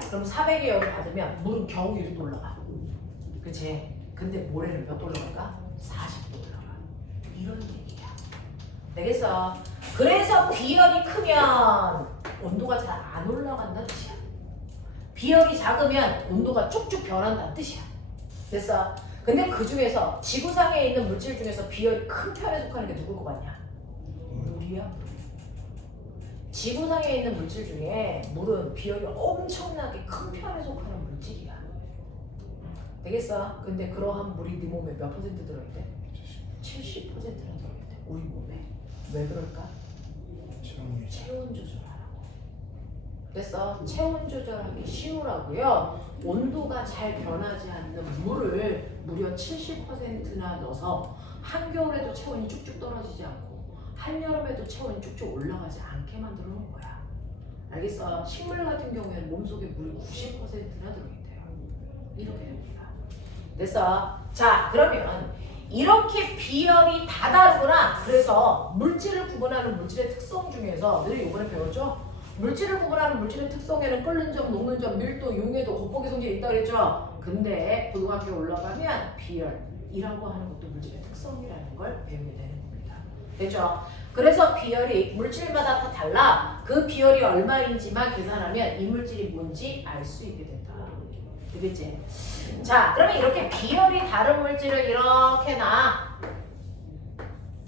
그럼 400의 열을 받으면 물은 겨우 1도 올라가. 그치? 근데 모래는 몇 도 올라갈까? 40도 올라가. 이런 얘기야. 되겠어? 그래서 비열이 크면 온도가 잘 안 올라간다는 뜻이야. 비열이 작으면 온도가 쭉쭉 변한다는 뜻이야. 됐어? 근데 그 중에서 지구상에 있는 물질 중에서 비열이 큰 편에 속하는 게 누굴 것 같냐? 물이야. 지구상에 있는 물질 중에 물은 비열이 엄청나게 큰 편에 속하는 물질이야. 되겠어? 근데 그러한 물이 네 몸에 몇 퍼센트 들어있대? 70%나 들어있대. 우리 몸에. 왜 그럴까? 체온 조절하라고. 됐어? 체온 조절하기 쉬우라고요. 온도가 잘 변하지 않는 물을 무려 70%나 넣어서 한겨울에도 체온이 쭉쭉 떨어지지 않고 한여름에도 체온이 쭉쭉 올라가지 않게 만들어 놓은 거야. 알겠어? 식물 같은 경우에는 몸속에 물이 90%나 들어있대요. 이렇게 됩니다. 됐어? 자, 그러면 이렇게 비열이 다 다르구나. 그래서 물질을 구분하는 물질의 특성 중에서 늘 이번에 배웠죠? 물질을 구분하는 물질의 특성에는 끓는 점, 녹는 점, 밀도, 용해도, 곱보기 성질이 있다고 그랬죠? 근데 고등학교에 올라가면 비열이라고 하는 것도 물질의 특성이라는 걸 배우게 되는 겁니다. 됐죠? 그래서 비열이 물질마다 다 달라. 그 비열이 얼마인지만 계산하면 이 물질이 뭔지 알 수 있게 된다. 되겠지? 자, 그러면 이렇게 비열이 다른 물질을 이렇게 놔.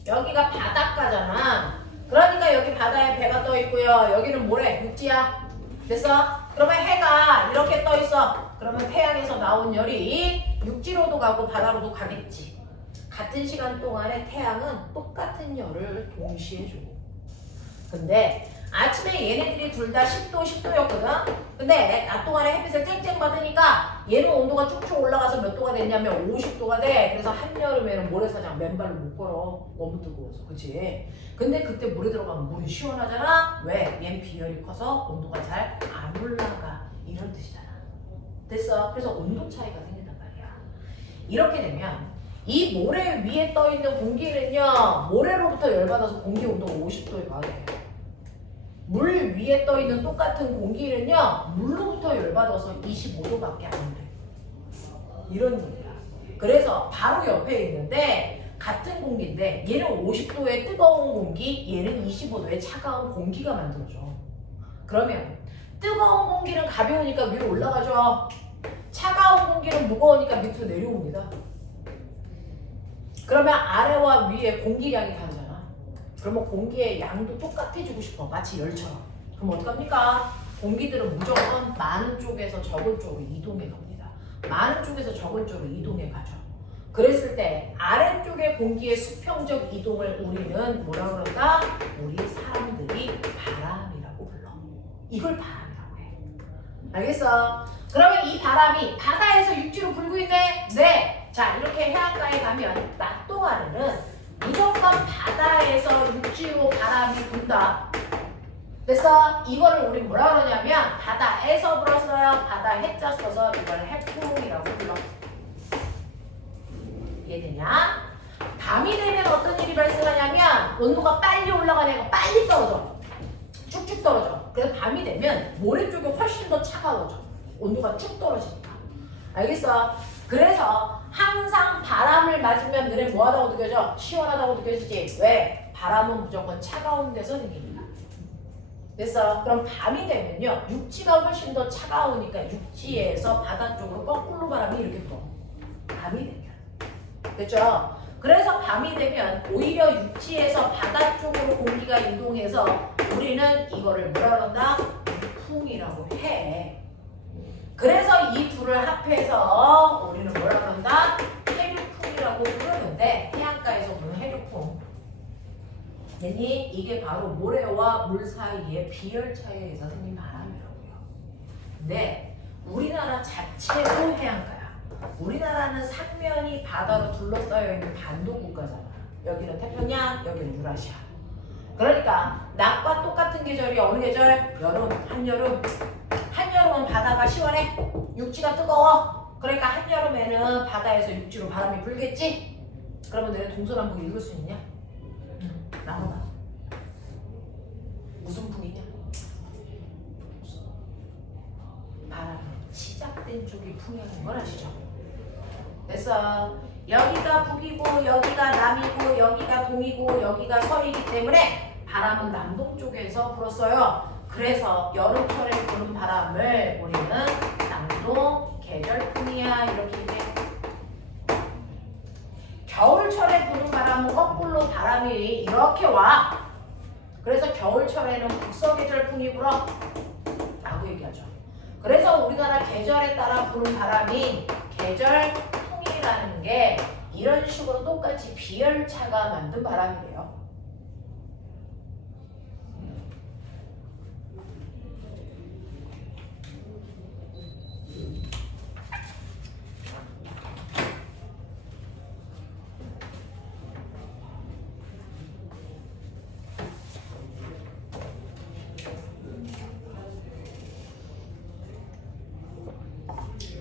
여기가 바닷가잖아. 그러니까 여기 바다에 배가 떠 있고요. 여기는 모래, 육지야. 됐어? 그러면 해가 이렇게 떠 있어. 그러면 태양에서 나온 열이 육지로도 가고 바다로도 가겠지. 같은 시간 동안에 태양은 똑같은 열을 동시에 줘. 근데 아침에 얘네들이 둘 다 10도, 10도였거든? 근데 낮 동안에 햇빛을 쨍쨍 받으니까 얘는 온도가 쭉쭉 올라가서 몇 도가 됐냐면 50도가 돼. 그래서 한여름에는 모래사장 맨발로 못 걸어. 너무 뜨거워서. 그치? 근데 그때 물에 들어가면 물이 시원하잖아? 왜? 얘는 비열이 커서 온도가 잘 안 올라가. 이런 뜻이잖아. 됐어? 그래서 온도 차이가 생긴단 말이야. 이렇게 되면 이 모래 위에 떠 있는 공기는요, 모래로부터 열받아서 공기 온도가 50도에 가게. 물 위에 떠 있는 똑같은 공기는요, 물로부터 열받아서 25도밖에 안 돼. 이런 얘기야. 그래서 바로 옆에 있는데 같은 공기인데 얘는 50도의 뜨거운 공기, 얘는 25도의 차가운 공기가 만들어져. 그러면 뜨거운 공기는 가벼우니까 위로 올라가죠. 차가운 공기는 무거우니까 밑으로 내려옵니다. 그러면 아래와 위에 공기량이 다르잖아. 그러면 공기의 양도 똑같아지고 싶어. 마치 열처럼. 그럼 어떡합니까? 공기들은 무조건 많은 쪽에서 적은 쪽으로 이동해 갑니다. 많은 쪽에서 적은 쪽으로 이동해 가죠. 그랬을 때 아래쪽의 공기의 수평적 이동을 우리는 뭐라 그런다? 우리 사람들이 바람이라고 불러. 이걸 바람이라고 해. 알겠어? 그러면 이 바람이 바다에서 육지로 불고 있네? 네! 자, 이렇게 해안가에 가면 낮 동안에는 무조건 바다에서 육지로 바람이 분다. 그래서 이거를 우리 뭐라 그러냐면 바다에서 불었어요. 바다 해자 써서 이걸 해풍이라고 불러. 이해되냐? 밤이 되면 어떤 일이 발생하냐면 온도가 빨리 올라가니까 빨리 떨어져. 쭉쭉 떨어져. 그래서 밤이 되면 모래 쪽이 훨씬 더 차가워져. 온도가 쭉 떨어지니까. 알겠어? 그래서 항상 바람을 맞으면 눈에 뭐하다고 느껴져? 시원하다고 느껴지지? 왜? 바람은 무조건 차가운 데서 생깁니다. 됐어? 그럼 밤이 되면요, 육지가 훨씬 더 차가우니까 육지에서 바다 쪽으로 거꾸로 바람이 이렇게 불어. 밤이 되면. 됐죠? 그래서 밤이 되면 오히려 육지에서 바다 쪽으로 공기가 이동해서 우리는 이거를 뭐라 그런다? 풍이라고 해. 그래서 이 둘을 합해서 우리는 뭐라 그런다? 해류풍이라고 부르는데 해안가에서 부르는 해류풍. 됐니? 이게 바로 모래와 물 사이의 비열 차이에 의해서 생긴 바람이라고요. 근데 우리나라 자체도 해안가야. 우리나라는 삼면이 바다로 둘러싸여 있는 반도 국가잖아. 여기는 태평양, 여기는 유라시아. 그러니까 낮과 똑같은 계절이 어느 계절? 여름, 한여름. 한여름은 바다가 시원해. 육지가 뜨거워. 그러니까 한여름에는 바다에서 육지로 바람이 불겠지? 그러면 너네 동서남북 읽을 수 있냐? 나눠봐. 무슨 풍이냐? 바람이 시작된 쪽이 풍이라는 걸 아시죠? 됐어. 여기가 북이고 여기가 남이고 여기가 동이고 여기가 서이기 때문에 바람은 남동 쪽에서 불었어요. 그래서 여름철에 부는 바람을 우리는 남동 계절풍이야 이렇게 얘기해. 겨울철에 부는 바람은 거꾸로 바람이 이렇게 와. 그래서 겨울철에는 북서계절풍이 불어 라고 얘기하죠. 그래서 우리나라 계절에 따라 부는 바람이 계절풍이라는 게 이런 식으로 똑같이 비열차가 만든 바람이래요.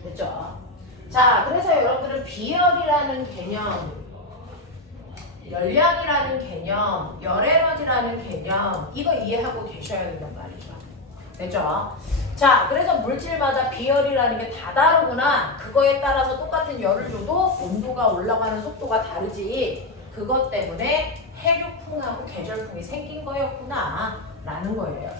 됐죠? 자, 그래서 여러분들은 비열이라는 개념, 열량이라는 개념, 열에너지라는 개념 이거 이해하고 계셔야 된단 말이죠. 됐죠? 자, 그래서 물질마다 비열이라는 게 다 다르구나. 그거에 따라서 똑같은 열을 줘도 온도가 올라가는 속도가 다르지. 그것 때문에 해류풍하고 계절풍이 생긴 거였구나 라는 거예요.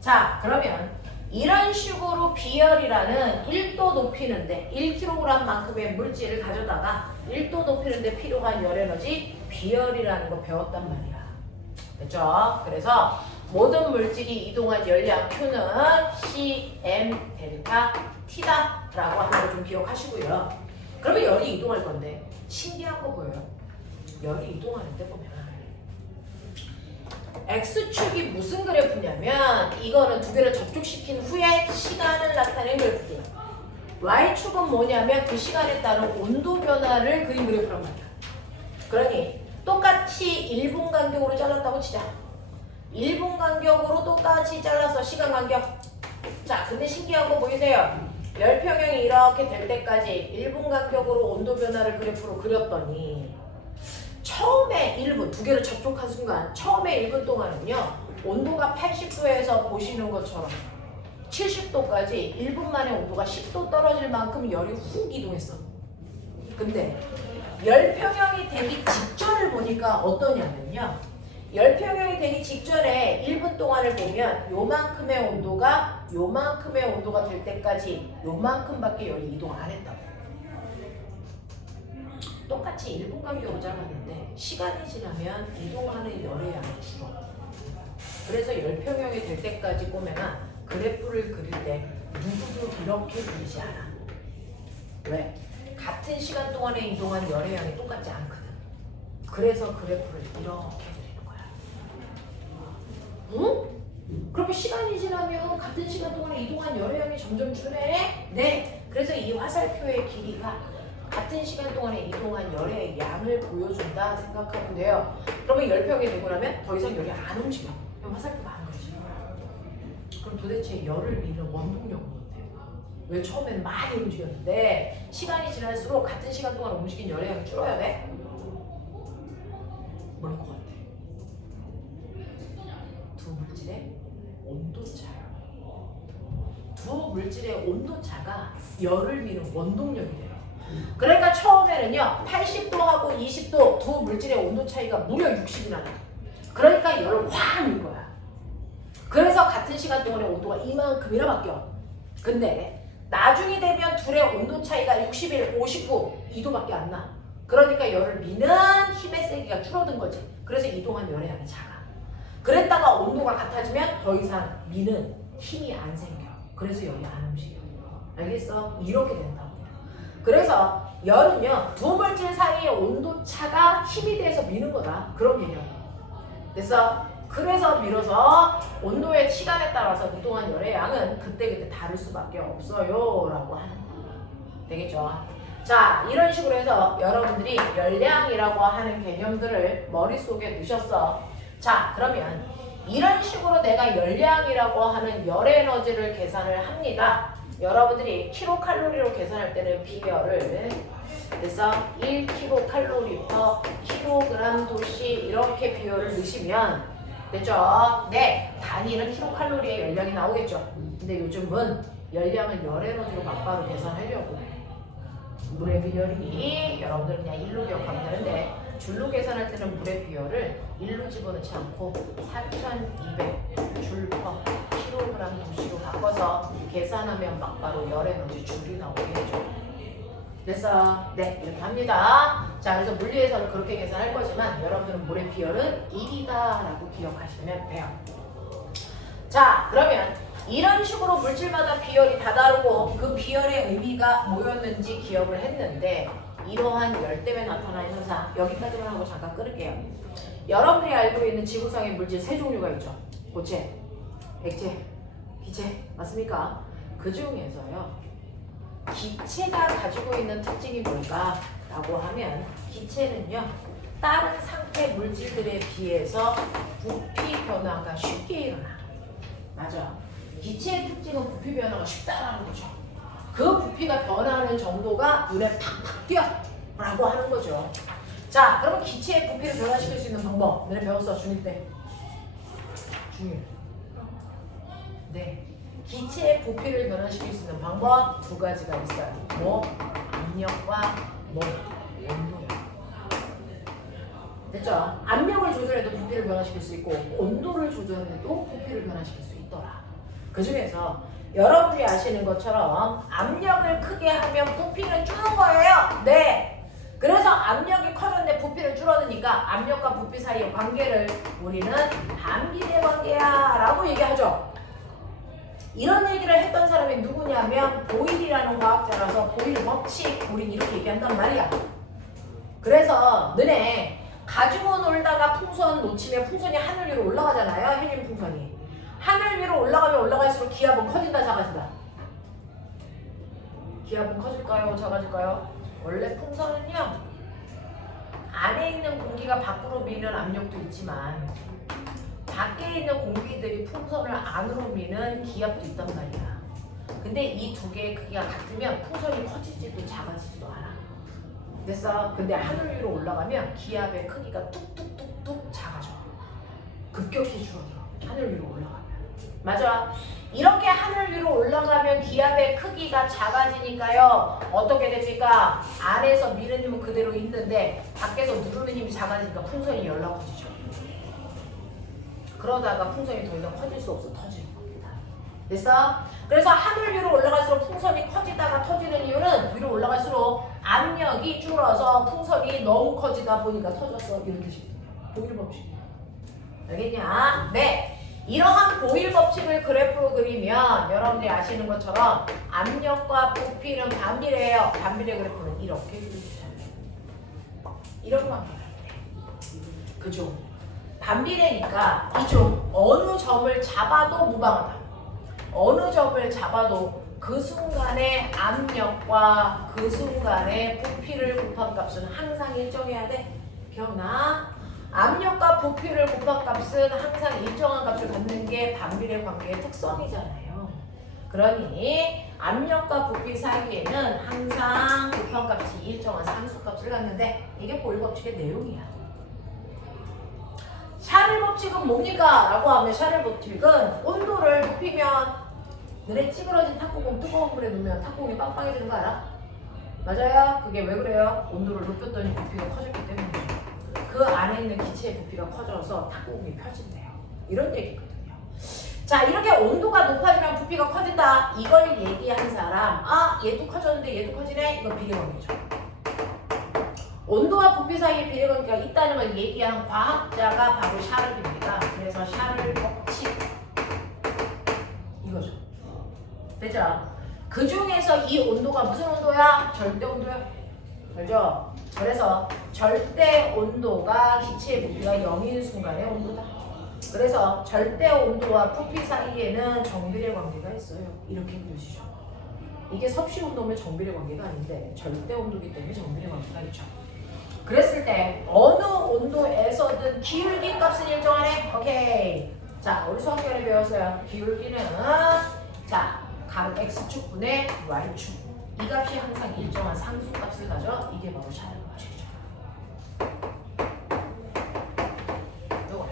자, 그러면 이런 식으로 비열이라는 1도 높이는데 1kg만큼의 물질을 가져다가 1도 높이는데 필요한 열에너지 비열이라는 거 배웠단 말이야. 됐죠? 그래서 모든 물질이 이동한 열량 Q는 Cm 델타 T다 라고 하는 걸 좀 기억하시고요. 그러면 열이 이동할 건데 신기한 거 보여요. 열이 이동하는데 보면 X축이 무슨 그래프냐면 이거는 두 개를 접촉시킨 후에 시간을 나타낸 그래프예요. Y축은 뭐냐면 그 시간에 따른 온도 변화를 그린 그래프란 말이야. 그러니 똑같이 1분 간격으로 잘랐다고 치자. 1분 간격으로 똑같이 잘라서 시간 간격. 자, 근데 신기한 거 보이세요? 열평형이 이렇게 될 때까지 1분 간격으로 온도 변화를 그래프로 그렸더니 처음에 1분, 두 개를 접촉한 순간 처음에 1분 동안은요 온도가 80도에서 보시는 것처럼 70도까지 1분 만에 온도가 10도 떨어질 만큼 열이 훅 이동했어. 근데 열평형이 되기 직전을 보니까 어떠냐면요, 열평형이 되기 직전에 1분 동안을 보면 요만큼의 온도가 될 때까지 요만큼밖에 열이 이동 안 했다고. 똑같이 1분 간격으로 잘랐는데 시간이 지나면 이동하는 열의 양이 줄어. 그래서 열평형이 될 때까지 보면 그래프를 그릴 때 누구도 이렇게 그리지 않아. 왜? 같은 시간 동안에 이동한 열의 양이 똑같지 않거든. 그래서 그래프를 이렇게 그리는 거야. 응? 그러면 시간이 지나면 같은 시간 동안에 이동한 열의 양이 점점 줄네? 네. 그래서 이 화살표의 길이가 같은 시간 동안에 이동한 열의 양을 보여준다 생각하면 돼요. 그러면 열평이 되고 나면 더 이상 열이 안 움직여. 그럼 화살표가 안 움직여. 그럼 도대체 열을 미는 원동력은 어때요? 왜 처음에는 많이 움직였는데 시간이 지날수록 같은 시간 동안 움직인 열의 양이 줄어야 돼? 뭘 것 같아? 두 물질의 온도차요. 두 물질의 온도차가 열을 미는 원동력이 돼요. 그러니까 처음에는요 80도하고 20도 두 물질의 온도 차이가 무려 60이나 나. 그러니까 열을 확 민 거야. 그래서 같은 시간 동안에 온도가 이만큼이나 바뀌어. 근데 나중이 되면 둘의 온도 차이가 61, 59, 2도밖에 안 나. 그러니까 열을 미는 힘의 세기가 줄어든 거지. 그래서 이동한 열의 양이 작아. 그랬다가 온도가 같아지면 더 이상 미는 힘이 안 생겨. 그래서 열이 안 움직여. 알겠어? 이렇게 된다고. 그래서 열은요 두 물질 사이의 온도 차가 힘이 돼서 미는 거다. 그런 개념. 됐어? 그래서 밀어서 온도의 시간에 따라서 이동한 열의 양은 그때그때 다를 수밖에 없어요 라고 하는 거. 되겠죠? 자, 이런 식으로 해서 여러분들이 열량이라고 하는 개념들을 머릿속에 넣으셨어. 자, 그러면 이런 식으로 내가 열량이라고 하는 열 에너지를 계산을 합니다. 여러분들이 킬로칼로리로 계산할 때는 비열을 그래서 1kcal 킬로그램 도시 이렇게 비율을 넣으시면 됐죠? 네, 단위는 킬로칼로리의 열량이 나오겠죠. 근데 요즘은 열량을 열 에너지로 막바로 계산하려고 물의 비율이 여러분들 그냥 1로 기억하면 되는데 줄로 계산할 때는 물의 비율을 1로 집어넣지 않고 4200 줄 퍼 킬로그램 도시로 바꿔서 계산하면 막바로 열 에너지 줄이 나오겠죠. 그래서 네, 이렇게 합니다. 자, 그래서 물리에서는 그렇게 계산할 거지만 여러분들은 물의 비율은 1이다 라고 기억하시면 돼요. 자, 그러면 이런 식으로 물질마다 비율이 다 다르고 그 비율의 의미가 뭐였는지 기억을 했는데 이러한 열 때문에 나타나는 현상 여기까지만 하고 잠깐 끊을게요. 여러분들이 알고 있는 지구상의 물질 세 종류가 있죠. 고체, 액체, 기체 맞습니까? 그 중에서요 기체가 가지고 있는 특징이 뭘까? 라고 하면 기체는요 다른 상태 물질들에 비해서 부피 변화가 쉽게 일어나. 맞아. 기체의 특징은 부피 변화가 쉽다라는 거죠. 그 부피가 변하는 정도가 눈에 팍팍 띄어 라고 하는 거죠. 자, 그러면 기체의 부피를 변화시킬 수 있는 방법 너네 배웠어 중1 때. 중1. 네. 기체의 부피를 변화시킬 수 있는 방법 두 가지가 있어요. 뭐? 압력과 뭐? 온도요. 됐죠? 압력을 조절해도 부피를 변화시킬 수 있고 온도를 조절해도 부피를 변화시킬 수 있더라. 그 중에서 여러분들이 아시는 것처럼 압력을 크게 하면 부피는 줄는 거예요. 네. 그래서 압력이 커졌는데 부피는 줄어드니까 압력과 부피 사이의 관계를 우리는 반비례 관계야 라고 얘기하죠. 이런 얘기를 했던 사람이 누구냐면 보일이라는 과학자라서 보일 법칙 우린 이렇게 얘기한단 말이야. 그래서 너네 가지고 놀다가 풍선 놓치면 풍선이 하늘 위로 올라가잖아요. 헬륨 풍선이. 하늘 위로 올라가면 올라갈수록 기압은 커진다 작아진다? 기압은 커질까요? 작아질까요? 원래 풍선은요 안에 있는 공기가 밖으로 미는 압력도 있지만 밖에 있는 공기들이 풍선을 안으로 미는 기압도 있단 말이야. 근데 이 두 개의 크기가 같으면 풍선이 커지지도 작아지지도 않아. 됐어? 근데 하늘 위로 올라가면 기압의 크기가 뚝뚝뚝뚝 작아져. 급격히 줄어들어. 하늘 위로 올라가면. 맞아. 이렇게 하늘 위로 올라가면 기압의 크기가 작아지니까요. 어떻게 됩니까? 안에서 미는 힘은 그대로 있는데 밖에서 누르는 힘이 작아지니까 풍선이 열나 커지죠. 그러다가 풍선이 더 이상 커질 수 없어 터지는 겁니다. 됐어? 그래서 하늘 위로 올라갈수록 풍선이 커지다가 터지는 이유는 위로 올라갈수록 압력이 줄어서 풍선이 너무 커지다 보니까 터졌어. 이런 뜻이거든요. 보일 법칙. 알겠냐? 네. 이러한 보일 법칙을 그래프로 그리면 여러분들이 아시는 것처럼 압력과 부피는 반비례예요. 반비례 그래프는 이렇게 그려주잖아요. 이런 관계가 돼. 그죠? 반비례니까 이중 어느 점을 잡아도 무방하다. 어느 점을 잡아도 그 순간의 압력과 그 순간의 부피를 곱한 값은 항상 일정해야 돼. 기억나? 압력과 부피를 곱한 값은 항상 일정한 값을 갖는 게 반비례 관계의 특성이잖아요. 그러니 압력과 부피 사이에는 항상 곱한 값이 일정한 상수값을 갖는데 이게 보일 법칙의 내용이야. 샤를 법칙은 뭡니까? 라고 하면 샤를 법칙은 온도를 높이면 너네 찌그러진 탁구공 뜨거운 물에 넣으면 탁구공이 빵빵해지는 거 알아? 맞아요? 그게 왜 그래요? 온도를 높였더니 부피가 커졌기 때문이죠. 그 안에 있는 기체의 부피가 커져서 탁구공이 펴진대요. 이런 얘기거든요. 자, 이렇게 온도가 높아지면 부피가 커진다. 이걸 얘기한 사람, 아, 얘도 커졌는데 얘도 커지네? 이거 비례관계죠. 온도와 부피 사이에 비례관계가 있다는 걸 얘기한 과학자가 바로 샤를입니다. 그래서 샤를 법칙 이거죠. 됐죠? 그 중에서 이 온도가 무슨 온도야? 절대 온도야. 알죠? 그래서 절대 온도가 기체의 부피가 0인 순간의 온도다. 그래서 절대 온도와 부피 사이에는 정비례 관계가 있어요. 이렇게 그려지죠. 이게 섭씨 온도면 정비례 관계가 아닌데 절대 온도기 때문에 정비례 관계가 있죠. 그랬을 때 어느 온도에서든 기울기 값은 일정하네. 오케이. 자, 우리 수학교에 배웠어요. 기울기는 자, 각 x축분의 y축. 이 값이 항상 일정한 상수값을 가져. 이게 바로 샤를 법칙이죠. 요거야.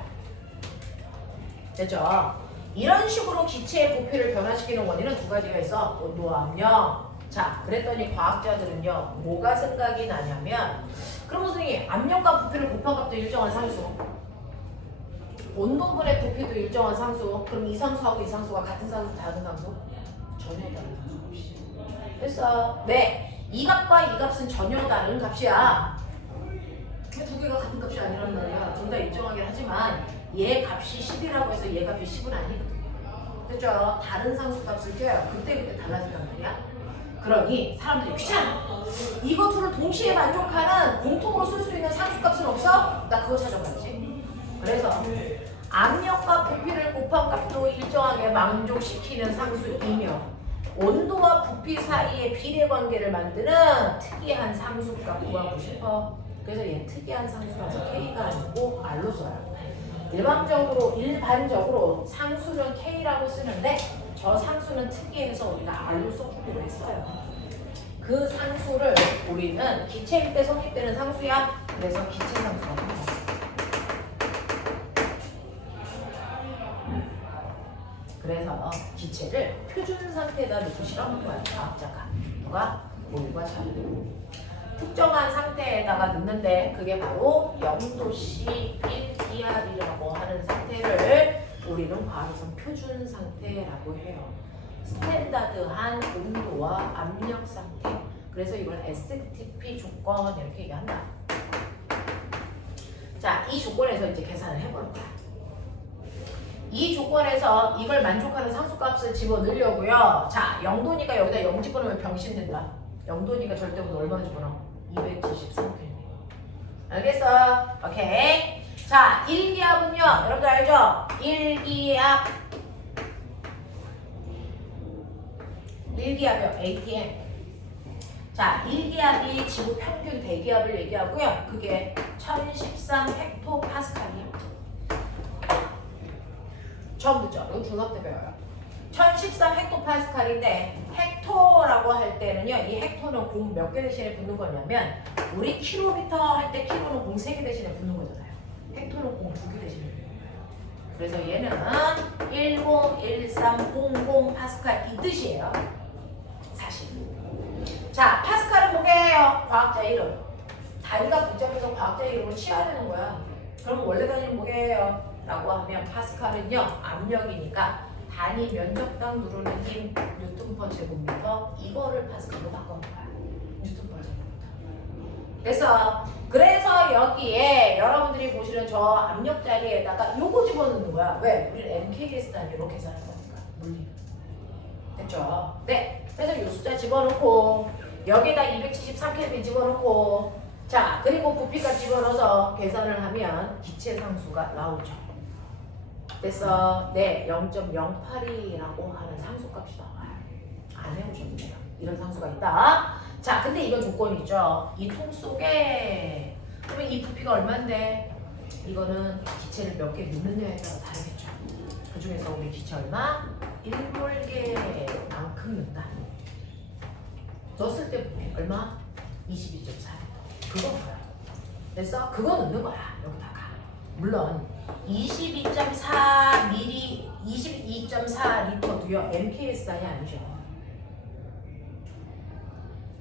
됐죠? 이런 식으로 기체의 부피를 변화시키는 원인은 두 가지가 있어. 온도와 압력. 자, 그랬더니 과학자들은요, 뭐가 생각이 나냐면, 그럼 선생님, 압력과 부피를 곱한 값도 일정한 상수, 온도분의 부피도 일정한 상수, 그럼 이 상수하고 이 상수가 같은 상수, 다른 상수? 전혀 다른 상수 값이죠. 됐어. 네, 이 값과 이 값은 전혀 다른 값이야. 두 개가 같은 값이 아니란 말이야. 둘 다 일정하긴 하지만 얘 값이 10이라고 해서 얘 값이 10은 아니거든요. 그죠? 다른 상수 값을 껴요. 그때그때 달라진단 말이야. 그러니 사람들이 귀찮아. 이거 둘을 동시에 만족하는 공통으로 쓸 수 있는 상수 값은 없어? 나 그거 찾아봐야지. 그래서 압력과 부피를 곱한 값도 일정하게 만족시키는 상수이며 온도와 부피 사이의 비례관계를 만드는 특이한 상수값 구하고 싶어. 그래서 얘 특이한 상수라서 K가 아니고 R로 써요. 일반적으로 상수는 K라고 쓰는데 저 상수는 특이해서 우리가 R로 써주기로 했어요. 그 상수를 우리는 기체일 때 성립되는 상수야. 그래서 기체 상수라고 해요. 그래서 기체를 표준 상태에다 놓고 실험한 거야. 과학자가. 누가? 몰과 자료. 특정한 상태에다가 넣는데 그게 바로 0도씨 1기압이라고 하는 상태를 우리는 과학에서 표준 상태라고 해요. 스탠다드한 온도와 압력 상태. 그래서 이걸 STP 조건 이렇게 얘기한다. 자, 이 조건에서 이제 계산을 해보는 거야. 이 조건에서 이걸 만족하는 상수값을 집어넣으려고요. 자, 0도니까 여기다 0 집어넣으면 병신된다. 0도니까 절대 온도 얼마나 집어넣어? 273K. 알겠어? 오케이. 자, 1기압은요. 여러분들 알죠? 1기압. 1기압이요. ATM. 자, 1기압이 지구 평균 대기압을 얘기하고요. 그게 1013 헥토파스칼이에요. 처음 듣죠? 이거 중học 때 배워요. 1013 헥토파스칼인데 헥토라고 할 때는요. 이 헥토는 공 몇 개 대신에 붙는 거냐면 우리 킬로미터 할 때 킬로는 공 3개 대신에 붙는 거잖아요. 헥토는 공 2개 대신에 붙는 거예요. 그래서 얘는 101300 파스칼 이 뜻이에요. 사실. 자, 파스칼은 뭐게요? 과학자 이름. 단위가 복잡해서 과학자 이름을 치워야 되는 거야. 그럼 원래 단위는 뭐게요? 라고 하면 파스칼은요. 압력이니까 단위 면적당 누르는 힘 뉴턴 퍼 제곱미터 이거를 파스칼로 바꿔놓은 거야. 뉴턴 퍼 제곱미터. 그래서 여기에 여러분들이 보시는 저 압력 자리에다가 요거 집어넣는 거야. 왜? 우리 MKS 단위로 계산한 거니까. 물리면. 됐죠? 네. 그래서 요 숫자 집어넣고 여기에다 273켈빈 집어넣고 자, 그리고 부피값 집어넣어서 계산을 하면 기체 상수가 나오죠. 그래서 네, 0.08이라고 하는 상수값이 나와요. 안 해오셔도 돼요. 이런 상수가 있다. 자, 근데 이건 조건이죠. 이 통 속에 그러면 이 부피가 얼마인데 이거는 기체를 몇 개 넣느냐에 따라 다르겠죠. 그 중에서 우리 기체 얼마? 1몰개만큼 넣는다. 넣었을 때 부피 얼마? 22.4. 그거 뭐야? 그래서 그거 넣는 거야. 여기다가. 물론 22.4 ml, 22.4 리터도요. MKS 단위 아니죠.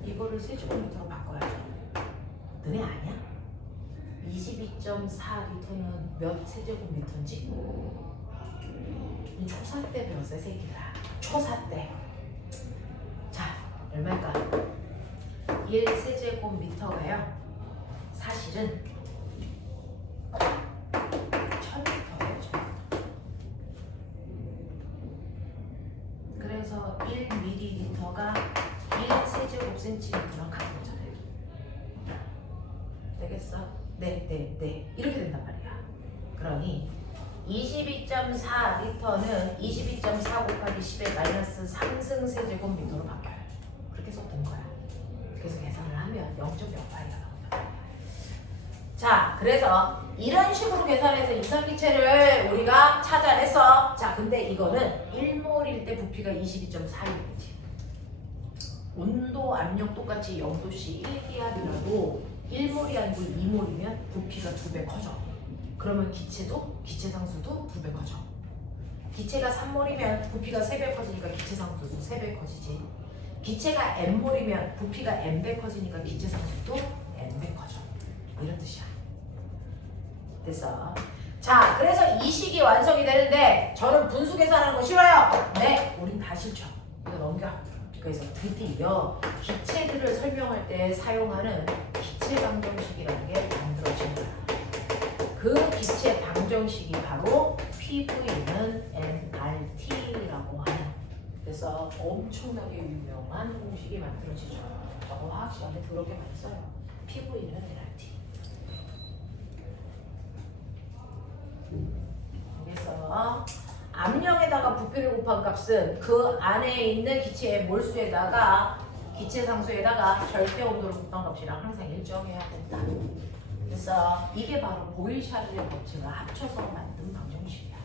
이거를 세제곱미터로 바꿔야죠. 너네 아니야? 22.4 리터는 몇 세제곱미터인지? 초사 때 배웠어요, 새끼들아. 초사 때. 자, 얼마일까? 1세제곱미터가요. 사실은 1000m예요. 그래서 1ml가 1세제곱센티미터랑 같은 거잖아요. 되겠어? 네. 이렇게 된단 말이야. 그러니 22.4리터는 22.4 곱하기 10의 마이너스 3승 세제곱미터로 바뀌어요. 그렇게 썼던 거야. 그래서 계산을 하면 0.08가 나온다. 자, 그래서 이런 식으로 계산해서 이산기체를 우리가 찾아냈어. 자, 근데 이거는 1몰일 때 부피가 22.4이지. 온도, 압력 똑같이 0도씨 1기압이라도 1몰이 아니고 2몰이면 부피가 2배 커져. 그러면 기체 상수도 2배 커져. 기체가 3몰이면 부피가 3배 커지니까 기체 상수도 3배 커지지. 기체가 n몰이면 부피가 n배 커지니까 기체 상수도 n배 커져. 이런 뜻이야. 됐어. 자, 그래서 이 식이 완성이 되는데 저는 분수 계산하는 거 싫어요. 네, 우린 다 싫죠. 이거 넘겨. 그래서 드디어 기체들을 설명할 때 사용하는 기체 방정식이라는 게 만들어진 거야. 그 기체 방정식이 바로 PV는 nRT라고 하는, 그래서 엄청나게 유명한 공식이 만들어지죠. 저거 화학 시간에 더럽게 많이 써요. PV는 nRT. 그래서 압력에다가 부피를 곱한 값은 그 안에 있는 기체의 몰수에다가 기체 상수에다가 절대 온도를 곱한 값이랑 항상 일정해야 된다. 그래서 이게 바로 보일-샤를의 법칙을 합쳐서 만든 방정식이야.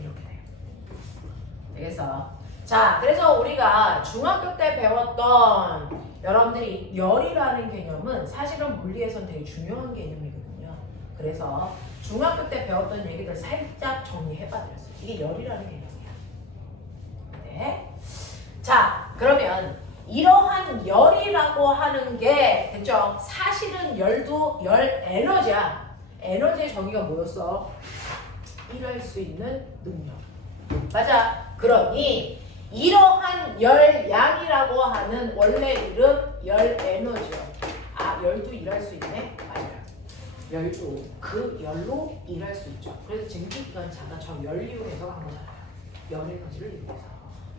이렇게 돼요. 그래서 자, 그래서 우리가 중학교 때 배웠던 여러분들이 열이라는 개념은 사실은 물리에선 되게 중요한 개념이거든요. 그래서 중학교 때 배웠던 얘기들 살짝 정리해봐드렸어요. 이게 열이라는 개념이야. 네. 자, 그러면 이러한 열이라고 하는 게 됐죠? 사실은 열도 열 에너지야. 에너지의 정의가 뭐였어? 일할 수 있는 능력. 맞아. 그러니 이러한 열양이라고 하는 원래 이름 열 에너지요. 아, 열도 일할 수 있네? 맞아요. 열도 그 열로 일할 수 있죠. 그래서 증기기관차가 저 열 이용해서 간 거잖아요. 열 에너지를 이용해서.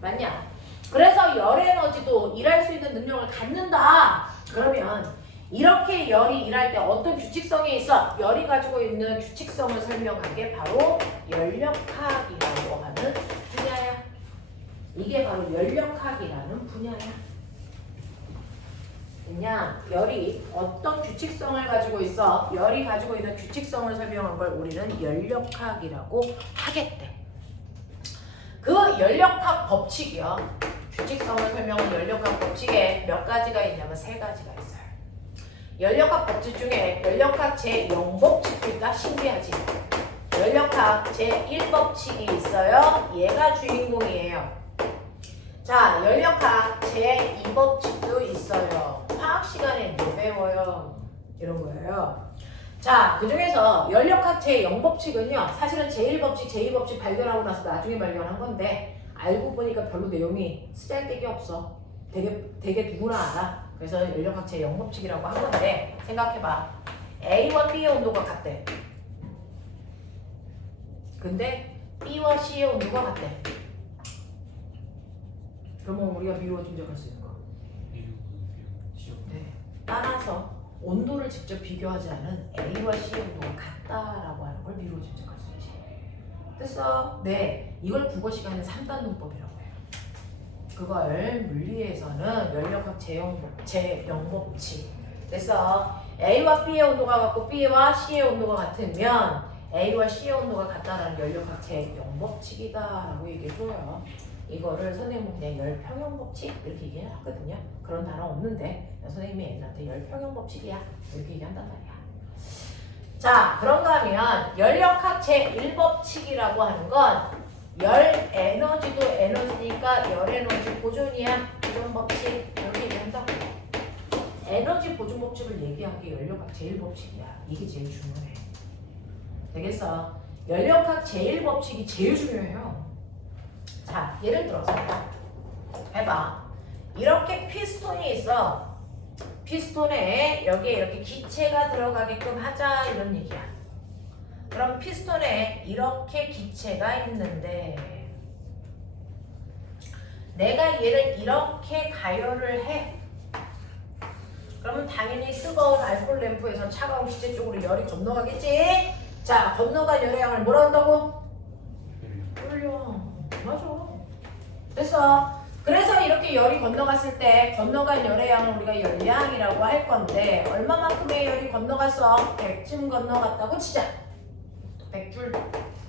맞냐? 그래서 열 에너지도 일할 수 있는 능력을 갖는다. 그러면 이렇게 열이 일할 때 어떤 규칙성이 있어? 열이 가지고 있는 규칙성을 설명한 게 바로 열역학이라고 하는 분야야. 이게 바로 열역학이라는 분야야. 그냥 열이 어떤 규칙성을 가지고 있어? 열이 가지고 있는 규칙성을 설명한 걸 우리는 열역학이라고 하겠대. 그 열역학 법칙이요. 규칙성을 설명한 열역학 법칙에 몇 가지가 있냐면 3가지가 있어요. 열역학 법칙 중에 열역학 제0법칙도 있다? 신기하지? 열역학 제1법칙이 있어요. 얘가 주인공이에요. 자, 열역학 제2법칙도 있어요. 화학 시간에 뭐 배워요? 이런 거예요. 자, 그 중에서 열역학 제0법칙은요. 사실은 제1법칙, 제2법칙 발견하고 나서 나중에 발견한 건데 알고 보니까 별로 내용이 쓰잘데기 없어. 되게 누구나 알아. 그래서 열역학 제0법칙이라고 한 건데 생각해봐. A와 B의 온도가 같대. 근데 B와 C의 온도가 같대. 그러면 우리가 미루어 짐작할 수 있는 거. 네. 따라서 온도를 직접 비교하지 않은 A와 C의 온도가 같다라고 하는 걸 미루어 짐작할 수 있지. 됐어? 네. 이걸 국어 시간에 3단 논법이라고 해요. 그걸 물리에서는 열역학 제0법칙. 그래서 A와 B의 온도가 같고 B와 C의 온도가 같으면 A와 C의 온도가 같다라는 열역학 제0법칙이다라고 얘기해줘요. 이거를 선생님은 그냥 열평형법칙 이렇게 얘기하거든요. 그런 단어 없는데 선생님이 애들한테 열평형법칙이야 이렇게 얘기한단 말이야. 자, 그런가 하면 열역학 제1법칙이라고 하는 건 열 에너지도 에너지니까 열 에너지 보존이야. 보존법칙 이렇게 얘기한다고. 에너지 보존법칙을 얘기한 게 열역학 제1법칙이야. 이게 제일 중요해. 되겠어? 열역학 제1법칙이 제일 중요해요. 자, 예를 들어서 해봐. 이렇게 피스톤이 있어. 피스톤에 여기에 이렇게 기체가 들어가게끔 하자 이런 얘기야. 그럼 피스톤에 이렇게 기체가 있는데 내가 얘를 이렇게 가열을 해. 그러면 당연히 뜨거운 알코올 램프에서 차가운 기체 쪽으로 열이 건너가겠지? 자, 건너간 열의 양을 뭐라 한다고? 열량. 맞아. 됐어. 그래서 이렇게 열이 건너갔을 때 건너간 열의 양을 우리가 열량이라고 할 건데 얼마만큼의 열이 건너갔어? 100쯤 건너갔다고 치자. 100줄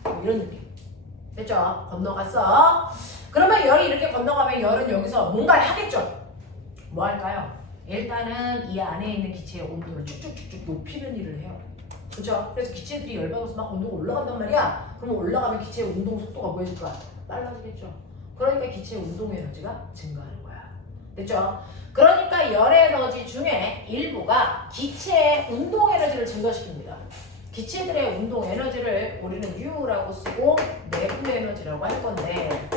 뭐 이런 느낌. 됐죠? 건너갔어. 그러면 열이 이렇게 건너가면 열은 여기서 뭔가를 하겠죠? 뭐 할까요? 일단은 이 안에 있는 기체의 온도를 쭉쭉쭉쭉 높이는 일을 해요. 그죠? 그래서 기체들이 열받아서 막 온도가 올라간단 말이야. 그러면 올라가면 기체의 운동 속도가 뭐해질 거야? 빨라지겠죠. 그러니까 기체의 운동 에너지가 증가하는 거야. 됐죠? 그러니까 열의 에너지 중에 일부가 기체의 운동 에너지를 증가시킵니다. 기체들의 운동 에너지를 우리는 U라고 쓰고 내부 에너지라고 할 건데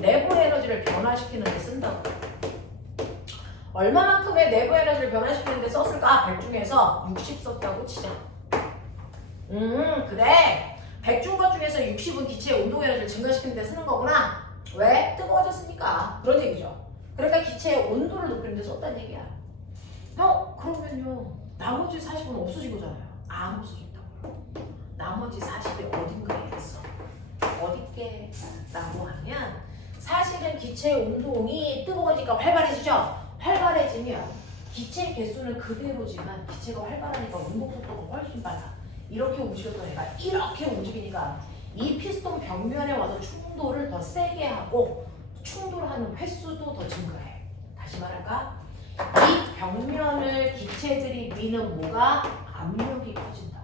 내부 에너지를 변화시키는 데 쓴다고. 얼마만큼의 내부 에너지를 변화시키는 데 썼을까? 100 중에서 60 썼다고 치자. 그래. 100 준 것 중에서 60은 기체의 운동 에너지를 증가시키는 데 쓰는 거구나. 왜? 뜨거워졌으니까. 그런 얘기죠. 그러니까 기체의 온도를 높이는 데 썼다는 얘기야. 그러면요. 나머지 40은 없어진 거잖아요. 안 없어졌다고요. 나머지 40이 어딘가에 있어. 어딨게? 라고 하면 사실은 기체의 운동이 뜨거워지니까 활발해지죠? 활발해지면 기체 개수는 그대로지만 기체가 활발하니까 운동 속도가 훨씬 빨라. 이렇게 움직였던 애가 이렇게 움직이니까 이 피스톤 벽면에 와서 충돌을 더 세게 하고 충돌하는 횟수도 더 증가해. 다시 말할까? 이 벽면을 기체들이 미는 뭐가? 압력이 커진다.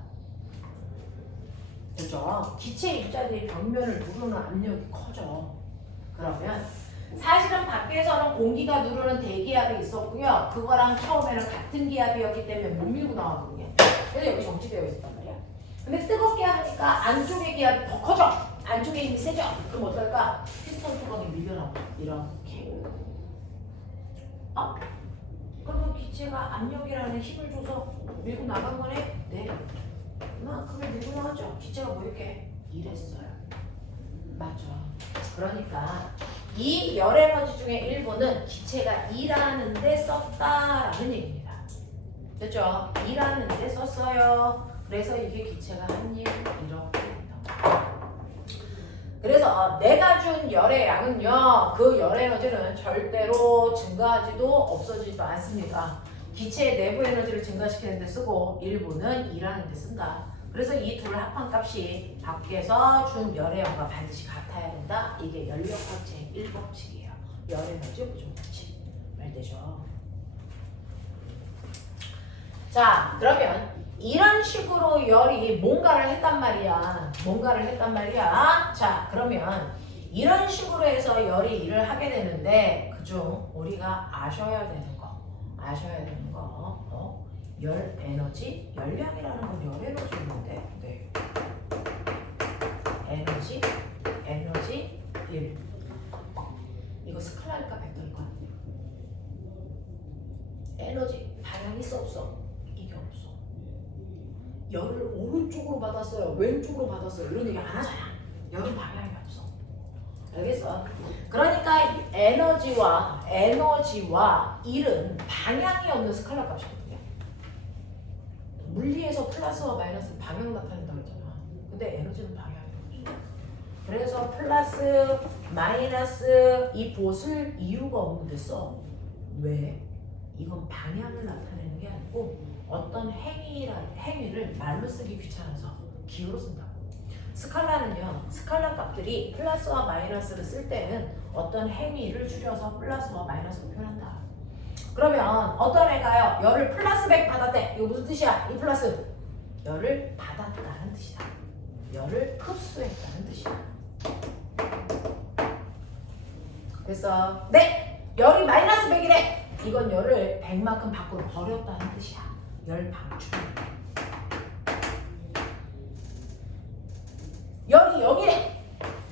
그죠? 기체 입자들이 벽면을 누르는 압력이 커져. 그러면 사실은 밖에서는 공기가 누르는 대기압이 있었고요. 그거랑 처음에는 같은 기압이었기 때문에 못 밀고 나왔거든요. 그래서 여기 정지되어 있었단 말이야. 근데 뜨겁게 하니까 안쪽의 기압이 더 커져. 안쪽에 힘이 세져. 그럼 어떨까? 피스톤 뚜껑이 밀려나고 이렇게. 그러면 기체가 압력이라는 힘을 줘서 밀고 나간 거네? 네. 그만큼을 밀고 나가죠. 기체가 뭐 이렇게 이랬어요. 맞죠. 그러니까 이 열 에너지 중에 일부는 기체가 일하는 데 썼다라는 얘기입니다. 됐죠? 일하는 데 썼어요. 그래서 이게 기체가 한 일 이렇게 된다. 그래서 내가 준 열의 양은요. 그 열 에너지는 절대로 증가하지도 없어지지도 않습니다. 기체의 내부 에너지를 증가시키는 데 쓰고 일부는 일하는 데 쓴다. 그래서 이 둘 합한 값이 밖에서 준 열의 양과 반드시 같아야 된다. 이게 연력학 제1법칙이에요. 열 에너지 보존 법칙. 말되죠. 자, 그러면 이런 식으로 열이 뭔가를 했단 말이야. 자, 그러면 이런 식으로 해서 열이 일을 하게 되는데 그중 우리가 아셔야 되는 거. 열 에너지, 열량이라는 건 열 에너지인데, 네. 에너지, 1. 이거 스칼라일까 벡터일까? 에너지, 방향이 있어 없어? 이게 없어. 열을 오른쪽으로 받았어요, 왼쪽으로 받았어요, 이런 얘기 안 하잖아. 열은 방향이 없어. 알겠어? 그러니까 에너지와 일은 방향이 없는 스칼라 값이거든요. 물리에서 플러스와 마이너스 방향 나타낸다고 했잖아. 근데 에너지는 방향이 없어. 그래서 플러스, 마이너스 이 봇을 이유가 없는데 써. 왜? 이건 방향을 나타내는 게 아니고 어떤 행위를 말로 쓰기 귀찮아서 기호로 쓴다고. 스칼라는요. 스칼라 값들이 플러스와 마이너스를 쓸 때는 어떤 행위를 줄여서 플러스와 마이너스로 표현한다. 그러면 어떤 애가요 열을 플러스 100 받았대. 이거 무슨 뜻이야? 이 플러스 열을 받았다는 뜻이다. 열을 흡수했다는 뜻이다. 됐어? 네! 열이 마이너스 100이래. 이건 열을 100만큼 밖으로 버렸다는 뜻이야. 열 방출. 열이 0이래.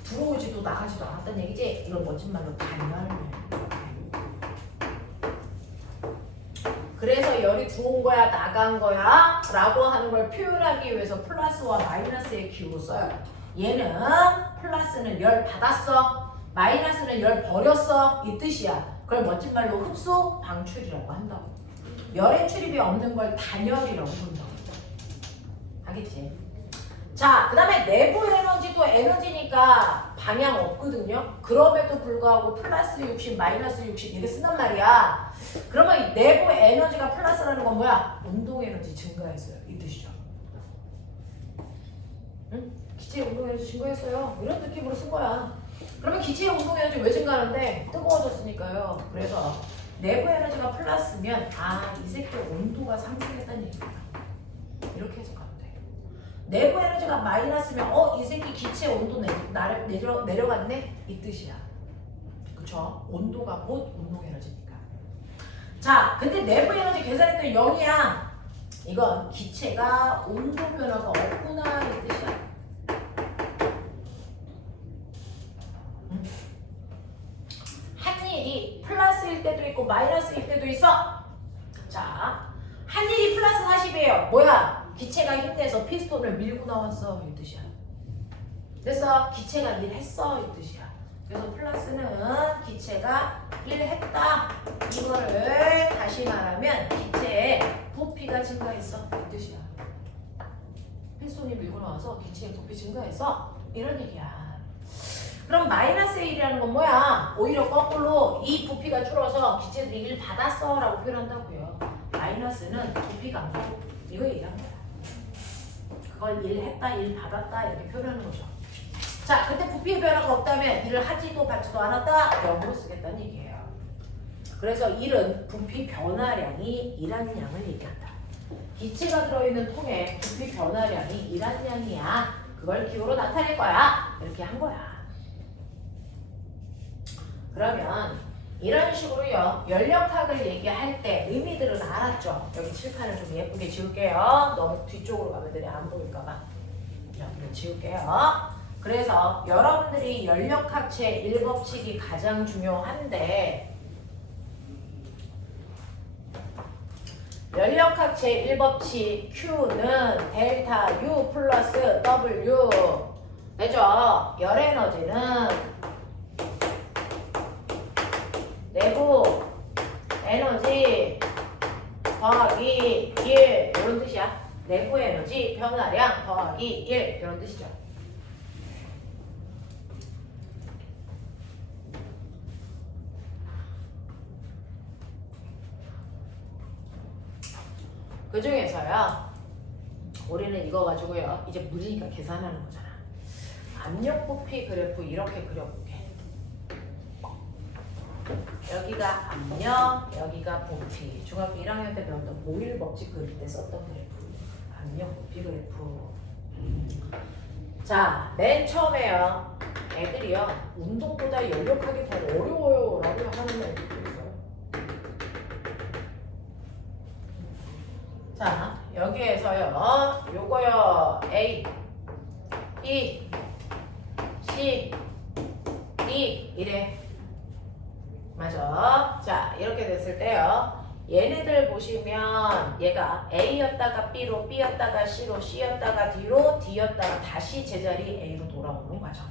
들어오지도 나가지도 않았다는 얘기지. 이걸 멋진 말로 단열을. 그래서 열이 들어온 거야, 나간 거야? 라고 하는 걸 표현하기 위해서 플러스와 마이너스의 기호로 써요. 얘는 플러스는 열 받았어. 마이너스는 열 버렸어 이 뜻이야. 그걸 멋진 말로 흡수 방출이라고 한다고. 열의 출입이 없는 걸 단열이라고 부른다고. 알겠지? 자, 그 다음에 내부 에너지도 에너지니까 방향 없거든요. 그럼에도 불구하고 플러스 60, 마이너스 60 이렇게 쓴단 말이야. 그러면 이 내부 에너지가 플러스라는 건 뭐야? 운동 에너지 증가했어요. 이 뜻이죠. 응? 기체의 운동 에너지 증가했어요. 이런 느낌으로 쓴 거야. 그러면 기체의 운동 에너지 왜 증가하는데? 뜨거워졌으니까요. 그래서 내부 에너지가 플러스면 이 새끼 온도가 상승했다는 얘기야. 이렇게 해석하면 돼. 내부 에너지가 마이너스면 이 새끼 기체 온도 내려갔네? 이 뜻이야. 그쵸? 온도가 곧 운동 에너지니까. 자, 근데 내부 에너지 계산했더니 0이야. 이건 기체가 온도 변화가 없구나 이 뜻이야. 한 일이 플러스일 때도 있고 마이너스일 때도 있어. 자, 한 일이 플러스 40이에요. 뭐야? 기체가 힘내서 피스톤을 밀고 나왔어 이 뜻이야. 그래서 기체가 일했어 이 뜻이야. 그래서 플러스는 기체가 일했다. 이거를 다시 말하면 기체의 부피가 증가했어 이 뜻이야. 피스톤이 밀고 나와서 기체의 부피 증가해서 이런 얘기야. 그럼 마이너스 1이라는 건 뭐야? 오히려 거꾸로 이 부피가 줄어서 기체들이 일 받았어 라고 표현한다고요. 마이너스는 부피 감소 이거 얘기하는 거야. 그걸 일 했다, 일 받았다 이렇게 표현하는 거죠. 자, 근데 부피의 변화가 없다면 일을 하지도 받지도 않았다 0으로 쓰겠다는 얘기예요. 그래서 일은 부피 변화량이 일하는 양을 얘기한다. 기체가 들어있는 통에 부피 변화량이 일하는 양이야. 그걸 기호로 나타낼 거야. 이렇게 한 거야. 그러면 이런 식으로요. 연력학을 얘기할 때 의미들은 알았죠? 여기 칠판을 좀 예쁘게 지울게요. 너무 뒤쪽으로 가면 들이 안 보일까봐. 이렇게 지울게요. 그래서 여러분들이 연력학 제1법칙이 가장 중요한데 연력학 제1법칙 Q는 델타 U 플러스 W 되죠? 열에너지는 내부 에너지 더하기 1 이런 뜻이야. 내부 에너지 변화량 더하기 1 이런 뜻이죠. 그 중에서요. 우리는 이거 가지고요. 이제 물리니까 계산하는 거잖아. 압력 부피 그래프 이렇게 그려볼게. 여기가 압력, 여기가 부피. 중학교 1학년 때 배웠던 모일 법칙 그릴 때 썼던 그래프. 압력, 부피 그래프. 자, 맨 처음에요. 애들이요. 운동보다 연력하기 더 어려워요. 라고 하는 애들도 있어요. 자, 여기에서요. 요거요. A, B, C, D 이래. 맞아. 자, 이렇게 됐을 때요. 얘네들 보시면 얘가 A였다가 B로, B였다가 C로, C였다가 D로, D였다가 다시 제자리 A로 돌아오는 과정.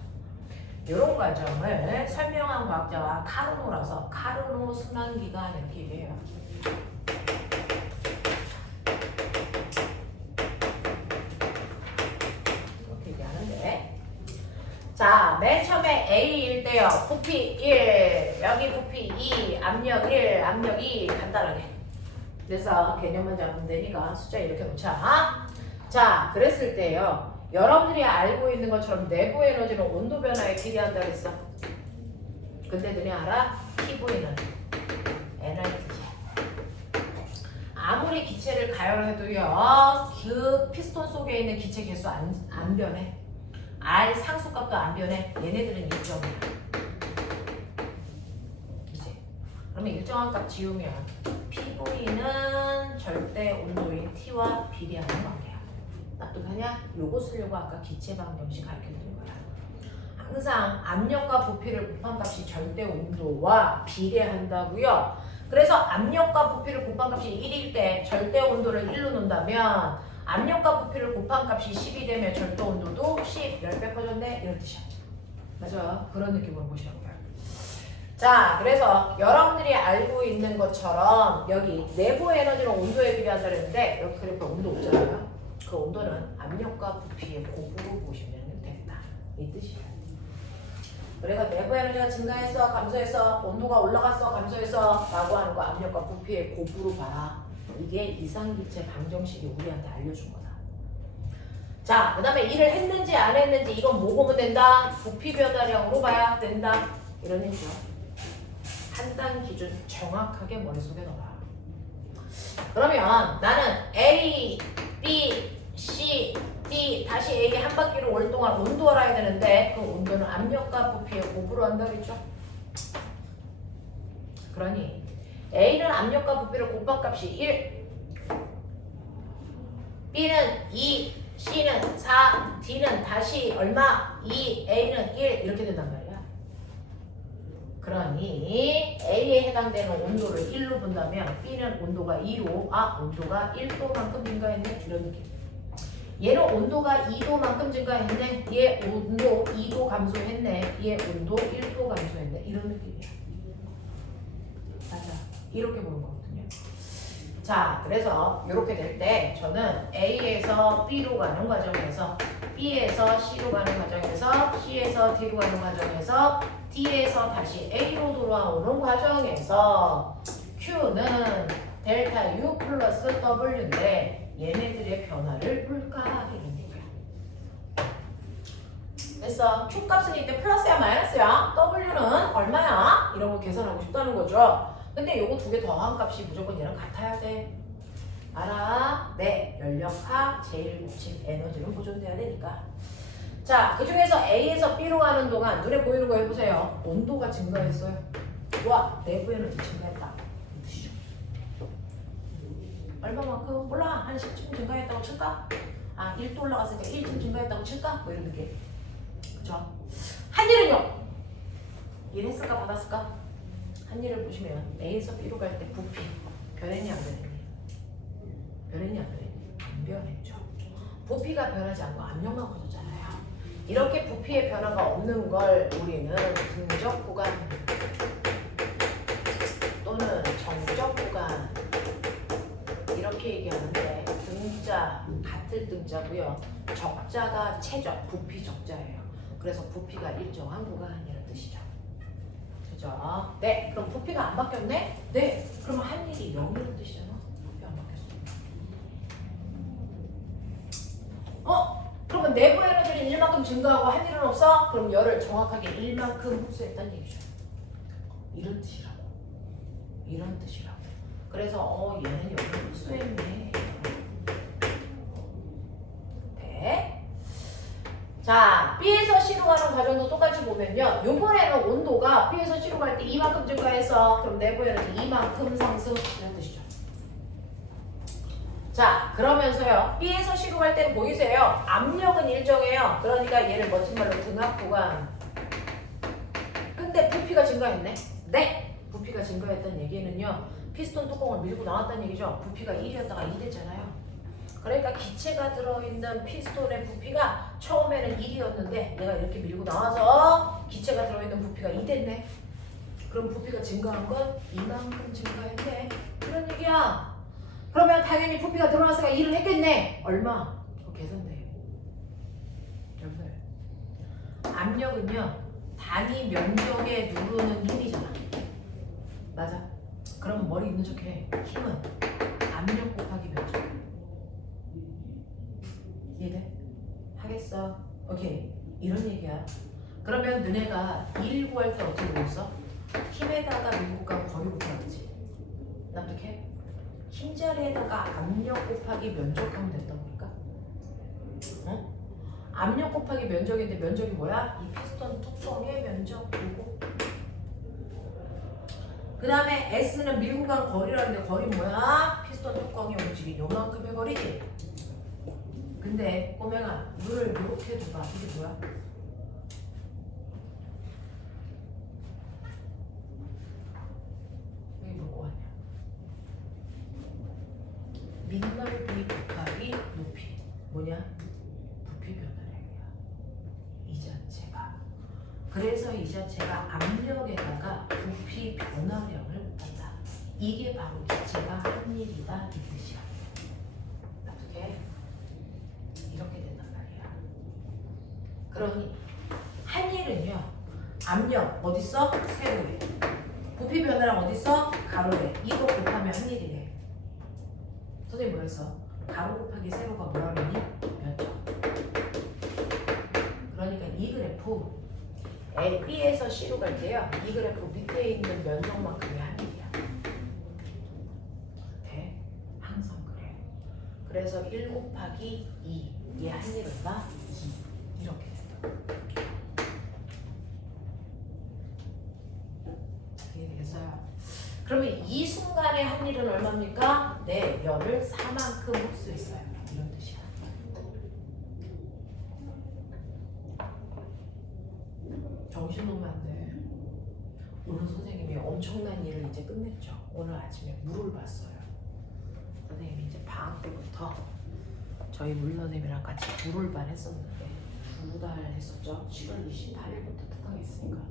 이런 과정을 설명한 과학자가 카르노라서 카르노 순환기관 이렇게 얘기해요. 이렇게 얘기하는데 자, 맨 처음에 A일 때요. 부피 1, 여기 부피 2, 압력 1, 압력 2 간단하게. 그래서 개념만 잡으면 되니까 숫자 이렇게 놓자. 자, 그랬을 때요. 여러분들이 알고 있는 것처럼 내부 에너지는 온도 변화에 기대한다 그랬어. 근데 너네 알아? PV는 에너지지. 아무리 기체를 가열해도요. 그 피스톤 속에 있는 기체 개수 안 변해. R 상수값도 안 변해. 얘네들은 일정이야. 이제 그러면 일정한 값 지우면 PV는 절대 온도인 T와 비례하는 관계야. 납득하냐? 요거 쓰려고 아까 기체 방정식 가르쳐드린 거야. 항상 압력과 부피를 곱한 값이 절대 온도와 비례한다고요. 그래서 압력과 부피를 곱한 값이 1일 때 절대 온도를 1로 놓는다면 압력과 부피를 곱한 값이 10이 되면 절대 온도도 10, 10배 커졌네 이런 뜻이야. 맞아. 그런 느낌으로 보시라고요. 자, 그래서 여러분들이 알고 있는 것처럼 여기 내부 에너지는 온도에 비례한다 그랬는데 여기 그래프 온도 없잖아요. 그 온도는 압력과 부피의 곱으로 보시면 된다. 이 뜻이에요. 그래서 내부 에너지가 증가했어, 감소했어, 온도가 올라갔어, 감소했어 라고 하는 거 압력과 부피의 곱으로 봐라. 이게 이상기체 방정식이 우리한테 알려준 거다. 자, 그 다음에 일을 했는지 안 했는지 이건 뭐 보면 된다? 부피 변화량으로 봐야 된다. 이런 얘기죠. 판단 기준 정확하게 머릿속에 넣어라. 그러면 나는 A, B, C, D 다시 A 한 바퀴를 올 동안 온도 알아야 되는데 그 온도는 압력과 부피의 곱으로 한다 그랬죠? 그러니 A는 압력과 부피를 곱한 값이 1, B는 2, C는 4, D는 다시 얼마? 2, A는 1 이렇게 된단 말이야. 그러니 A에 해당되는 온도를 1로 본다면 B는 온도가 2로 온도가 1도만큼 증가했네 이런 느낌. 얘는 온도가 2도만큼 증가했네. 얘 온도 2도 감소했네. 얘 온도 1도 감소했네. 이런 느낌이야. 맞아. 이렇게 보는 거거든요. 자, 그래서 이렇게 될 때 저는 A에서 B로 가는 과정에서 B에서 C로 가는 과정에서 C에서 D로 가는 과정에서 D에서 다시 A로 돌아오는 과정에서 Q는 델타 U 플러스 W인데 얘네들의 변화를 볼까 이런 얘기야. 그래서 Q 값은 이때 플러스야 마이너스야? W는 얼마야? 이런 거 계산하고 싶다는 거죠. 근데 요거 두 개 더한 값이 무조건 얘랑 같아야 돼. 알아? 네. 연력하, 제1법칙 에너지는 보존돼야 되니까. 자, 그 중에서 A에서 B로 가는 동안 눈에 보이는 거 해보세요. 온도가 증가했어요. 와, 내부 에너지 증가했다. 이 뜻이죠. 얼마만큼? 몰라. 한 10쯤 증가했다고 칠까? 1도 올라갔으니까 1쯤 증가했다고 칠까? 뭐 이런 느낌. 그쵸? 한일은요? 일했을까 받았을까? 한일을 보시면 A에서 B로 갈 때 부피 변했니 안 변했니? 변했니 안 변했니? 안 변했죠. 부피가 변하지 않고 압력만 커졌잖아요. 이렇게 부피의 변화가 없는 걸 우리는 등적 구간 또는 정적 구간 이렇게 얘기하는데 등자 같을 등자고요. 적자가 최적, 부피 적자예요. 그래서 부피가 일정한 구간이라는 뜻이죠. 그죠? 네, 그럼 부피가 안 바뀌었네? 네, 그럼 한 일이 0이라는 뜻이잖아. 부피 안 바뀌었어. 그러면 내부 에너지는 1만큼 증가하고 한 일은 없어? 그럼 열을 정확하게 1만큼 흡수했다는 얘기죠. 이런 뜻이라고. 이런 뜻이라고. 그래서 얘는 열을 흡수했네. 네. 자, B에서 C로 가는 과정도 똑같이 보면요. 요번에는 온도가 B에서 C로 갈 때 이만큼 증가해서 그럼 내부 에너지 이만큼 상승 이런 뜻이죠. 자, 그러면서요. B에서 C로 갈 때는 보이세요? 압력은 일정해요. 그러니까 얘를 멋진 말로 등압 구간. 근데 부피가 증가했네? 네! 부피가 증가했다는 얘기는요. 피스톤 뚜껑을 밀고 나왔다는 얘기죠. 부피가 1이었다가 2 됐잖아요. 그러니까 기체가 들어있는 피스톤의 부피가 처음에는 1이었는데 내가 이렇게 밀고 나와서 기체가 들어있는 부피가 2 됐네. 그럼 부피가 증가한 건 이만큼 증가했네. 그런 얘기야. 그러면 당연히 부피가 들어왔으니까 일을 했겠네. 얼마? 계산돼요. 여러분들 압력은요 단위 면적에 누르는 힘이잖아. 맞아. 그럼 머리 있는 척해. 힘은 압력 곱하기 면적. 이해돼? 하겠어. 오케이. 이런 얘기야. 그러면 너네가 일 구할 때 어떻게 보였어? 힘에다가 밀고가 거리 곱하기지. 납득해? 힘자리에다가 압력 곱하기 면적하면 된다고 보니까. 어? 압력 곱하기 면적인데 면적이 뭐야? 이 피스톤 뚜껑의 면적이고 그 다음에 S는 밀고 간 거리라는데 거리 뭐야? 피스톤 뚜껑이 움직인 요만큼의 거리지. 근데 꼬맹아 물을 이렇게 두봐. 이게 뭐야? 여기 뭐고 하냐? 민넓이 곱하기 높이 뭐냐? 부피 변화량이야. 이 자체가 그래서 이 자체가 압력에다가 부피 변화량을 곱한다. 이게 바로 기체가 한 일이다 이 뜻이야. 어떻게? 이렇게 된단 말이야. 그러니 한 일은요. 압력 어딨어? 세로에. 부피 변화량 어딨어? 가로에. 이거 곱하면 한 일이래. 선생님 뭐랬어? 가로 곱하기 세로가 뭐라 그랬니? 몇 점? 그러니까 이 그래프 B에서 C로 갈 때요. 이 그래프 밑에 있는 면적만큼이 한 일이야. 돼? 항상 그래. 그래서 1 곱하기 2. 얘 한 일 얼마? 2. 이렇게 된다. 이해되겠어요? 그러면 이 순간의 한 일은 얼마입니까? 네, 열을 4만큼 흡수했어요. 이런 뜻이야. 정신 놓으면 안 돼. 오늘 선생님이 엄청난 일을 이제 끝냈죠. 오늘 아침에 물을 봤어요. 선생님이 이제 방학 때부터 저희 물 선생님이랑 같이 물을반 했었는데 2달 했었죠. 7월 28일부터 특강했으니까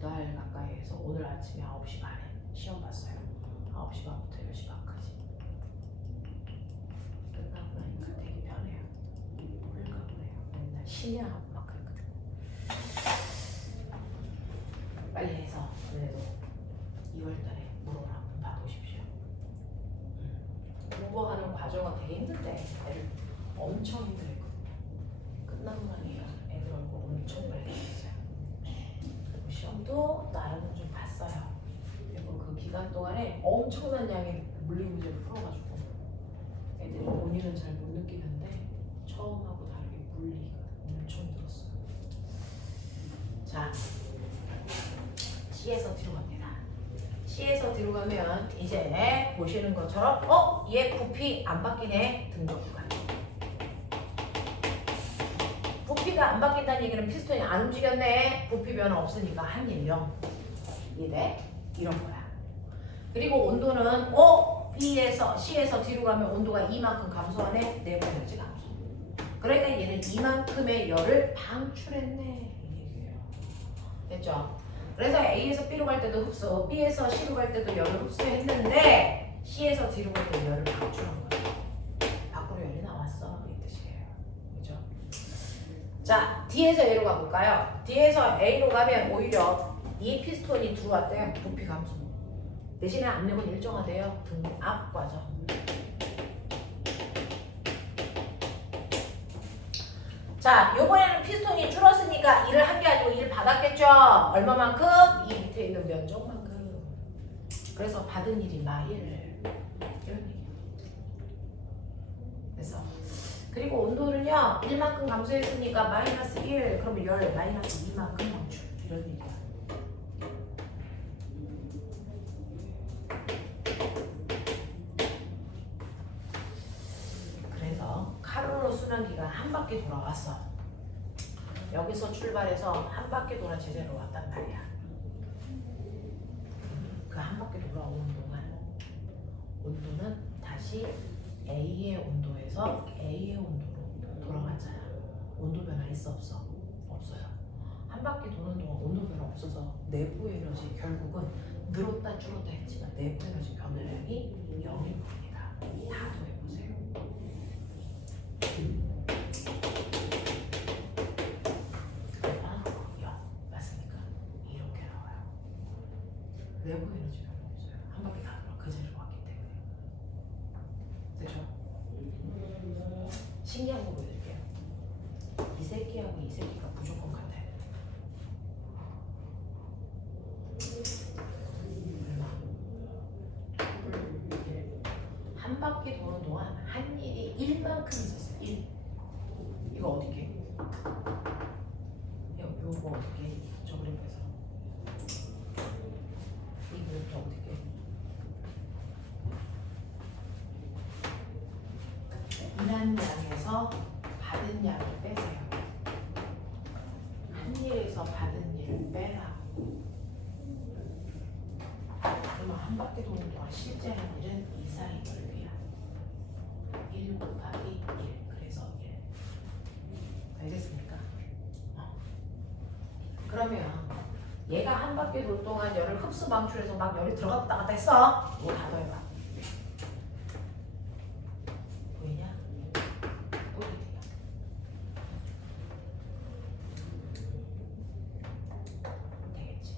2달 가까이 해서 오늘 아침에 9시 반에 시험 봤어요. 9시 반부터 10시 반까지. 끝나고 나니까 되게 편해요. 홀가분해요. 맨날 심야하고 막 그랬거든. 빨리 해서 그래도 2월달에 물어보라 한번 봐보십시오. 공부하는 과정은 되게 힘든데 애들 엄청 힘들었거든요. 끝나고 나니까 애들 얼굴 엄청 빨개졌어요. 그리고 시험도 나름은 좀 봤어요. 그리고 그 기간 동안에 엄청난 양의 물리문제를 풀어가지고 애들이 본인은 잘 못 느끼는데 처음하고 다르게 물리가 엄청 들었어요. 자, C에서 뒤로 갑니다. C에서 뒤로 가면 이제 보시는 것처럼 얘 부피 안 바뀌네. 등적 구간. 부피가 안 바뀐다는 얘기는 피스톤이 안 움직였네. 부피 변화 없으니까 한일 0. 이래? 이런 거야. 그리고 온도는 B에서 C에서 뒤로 가면 온도가 이만큼 감소하네. 내부 에너지 감소. 그러니까 얘는 이만큼의 열을 방출했네. 이 얘기예요. 됐죠? 그래서 A에서 B로 갈 때도 흡수, B에서 C로 갈 때도 열을 흡수했는데 C에서 D로 갈 때도 열을 방출한 거예요. 밖으로 열이 나왔어. 이 뜻이에요. 그죠? 자, D에서 A로 가볼까요? D에서 A로 가면 오히려 이 피스톤이 들어왔대요. 부피 감소. 대신에 압력은 일정하대요. 등 앞 과정. 자, 요번에는 피스톤이 줄었으니까 일을 한 게 아니고 일을 받았겠죠? 얼마만큼? 이 밑에 있는 면적만큼. 그래서 받은 일이 마일. 이런 얘기예요. 그래서 그리고 온도는요 1만큼 감소했으니까 마이너스 1. 그러면 열 마이너스 2만큼 방출. 이런 얘기야. 그래서 카르노 순환기가 한 바퀴 돌아왔어. 여기서 출발해서 한 바퀴 돌아 제대로 왔단 말이야. 그 한 바퀴 돌아오는 동안 온도는 다시 A의 온도에서 A의 온도로 돌아왔잖아. 온도 변화 있어 없어? 없어요. 한 바퀴 도는 동안 온도 변화 없어서 내부 에너지 결국은 늘었다 줄었다 했지만 내부 에너지 변화량이 0일 겁니다. 다 더해보세요. 맞습니까? 이렇게 나와요. 내부 에너지 변화 없어요. 한 바퀴 다 돌아 그 자리로 왔기 때문에. 그죠? 신기한 거 보여드릴게요. 이 새끼하고 이 새끼가 무조건 같아요. 한 바퀴 도는 동안 한 일이 1만큼 있었어요. 1. 이거 어떻게? 요거 어떻게? 저 그래프에서 이 그래프 어떻게? 일한 양에서 받은 양을 빼세요. 한 일에서 받은 일을 빼라. 그러면 한 바퀴 도는 동안 실제 한 일은 2, 4의 넓이야. 1 곱하기 1. 그래서 1. 알겠습니까? 그러면 얘가 한 바퀴 돌 동안 열을 흡수 방출해서 막 열이 들어갔다 갔다 했어. 이거 다 더해봐. 보이냐? 보이냐? 되겠지.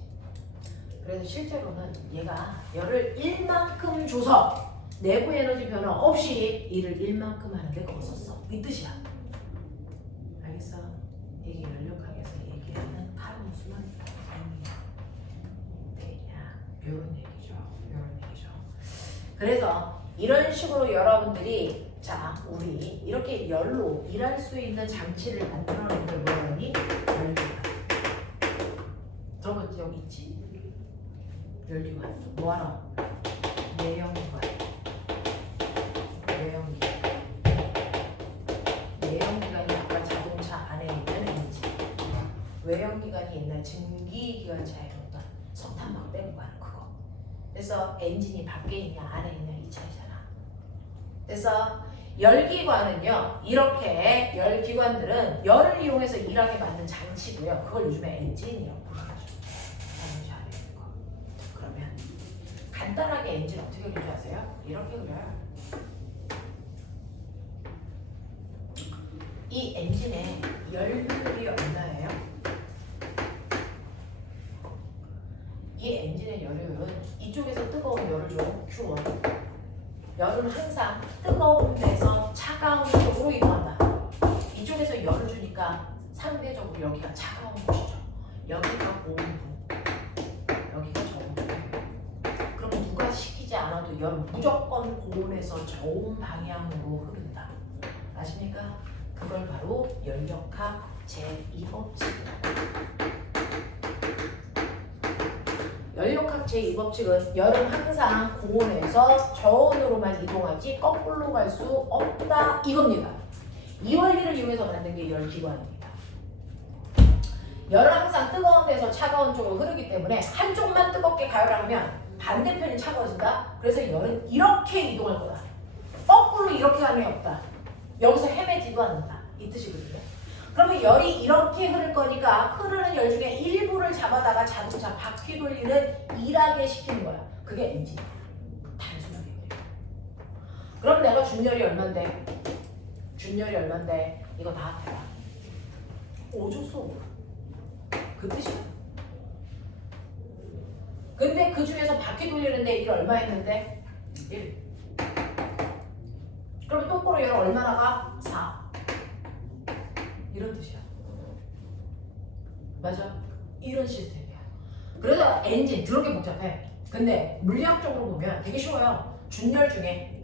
그래서 실제로는 얘가 열을 1만큼 줘서 내부 에너지 변화 없이 일을 1만큼 하는데 그거 썼어. 이 뜻이야. 알겠어? 이게 연력학에서 얘기하는 카르노스만 되냐? 요런 얘기죠. 요런 얘기죠. 그래서 이런 식으로 여러분들이 자, 우리 이렇게 열로 일할 수 있는 장치를 만들어 놓은 걸 뭐라니? 열기관. 들어본 적 있지? 열기관. 뭐하러? 내연기관. 내연기관이 아까 자동차 안에 있는 엔진. 외연기관이 옛날 증기기관차에 어떤 석탄 막 빼고 가는 그거. 그래서 엔진이 밖에 있냐 안에 있냐 이 차이잖아. 그래서 열기관은요, 이렇게 열기관들은 열을 이용해서 일하게 만든 장치고요. 그걸 요즘에 엔진이라고 부르죠. 자동차 안에 있는 거. 그러면 간단하게 엔진 어떻게 그리는지 아세요? 이렇게 그려요. 이 엔진의 열 효율이 얼마예요? 이 엔진의 열 효율은 이쪽에서 뜨거운 열을 줘, Q1. 열은 항상 뜨거운 데서 차가운 쪽으로 이동한다. 이쪽에서 열을 주니까 상대적으로 여기가 차가운 곳이죠. 여기가 고온도, 여기가 저온도. 그럼 누가 시키지 않아도 열은 무조건 고온에서 저온 방향으로 흐른다. 아십니까? 그걸 바로 열역학 제2법칙이라고. 열역학 제2법칙은 열은 항상 고온에서 저온으로만 이동하지 거꾸로 갈 수 없다 이겁니다. 이 원리를 이용해서 만든 게 열기관입니다. 열은 항상 뜨거운 데서 차가운 쪽으로 흐르기 때문에 한쪽만 뜨겁게 가열하면 반대편이 차가워진다. 그래서 열은 이렇게 이동할 거다. 거꾸로 이렇게 가는 게 없다. 여기서 헤매지도 않는다. 이 뜻이거든요. 그러면 열이 이렇게 흐를 거니까 흐르는 열 중에 일부를 잡아다가 자동차 바퀴 돌리는 일하게 시키는 거야. 그게 엔진. 단순하게 그래. 그럼 내가 준열이 얼만데? 준열이 얼만데? 이거 다 합해봐. 5줬어. 그 뜻이야. 근데 그 중에서 바퀴 돌리는데 일 얼마 했는데? 1. 그럼 똑바로 열 얼마나 가? 4. 이런 뜻이야. 맞아? 이런 시스템이야. 그래서 엔진 더럽게 복잡해. 근데 물리학적으로 보면 되게 쉬워요. 준열 중에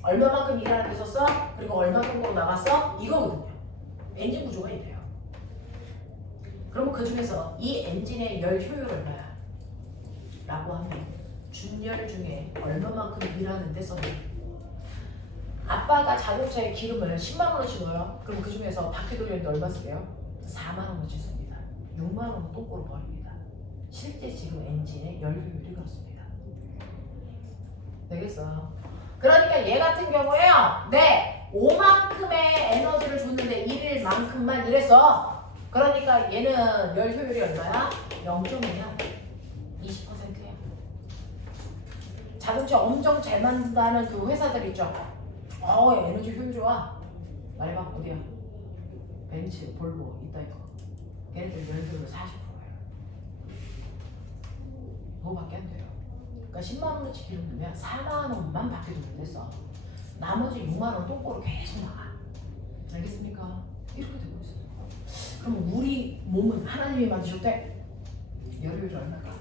얼마만큼 일하는 데 썼어? 그리고 얼마만큼 나갔어? 이거거든요. 엔진 구조가 이래요. 그러면 그 중에서 이 엔진의 열 효율 얼마야? 라고 하면 준열 중에 얼마만큼 일하는 데 썼니? 아빠가 자동차에 기름을 10만 원어치 넣어요. 그럼 그 중에서 바퀴 돌리는데 얼마 쓰게요? 4만 원어치 씁니다. 6만 원은 똥꼬로 버립니다. 실제 지금 엔진의 열 효율이 그렇습니다. 되겠어요? 그러니까 얘 같은 경우에요. 네, 5만큼의 에너지를 줬는데 1만큼만 일했어. 그러니까 얘는 열 효율이 얼마야? 0.5야. 20%야. 자동차 엄청 잘 만든다는 그 회사들 있죠? 에너지 효율 좋아. 말해봐, 어디야? 벤츠, 볼보, 이따 이거. 걔네들 열 효율 40%예요. 그거밖에 안 돼요. 그러니까 10만 원어치 기름 넣으면 4만 원만 바퀴 돌리면 됐어. 나머지 6만 원 똥꼬로 계속 나가. 알겠습니까? 이렇게 되고 있어요. 그럼 우리 몸은 하나님이 만드셨대? 열 효율이 얼마일까?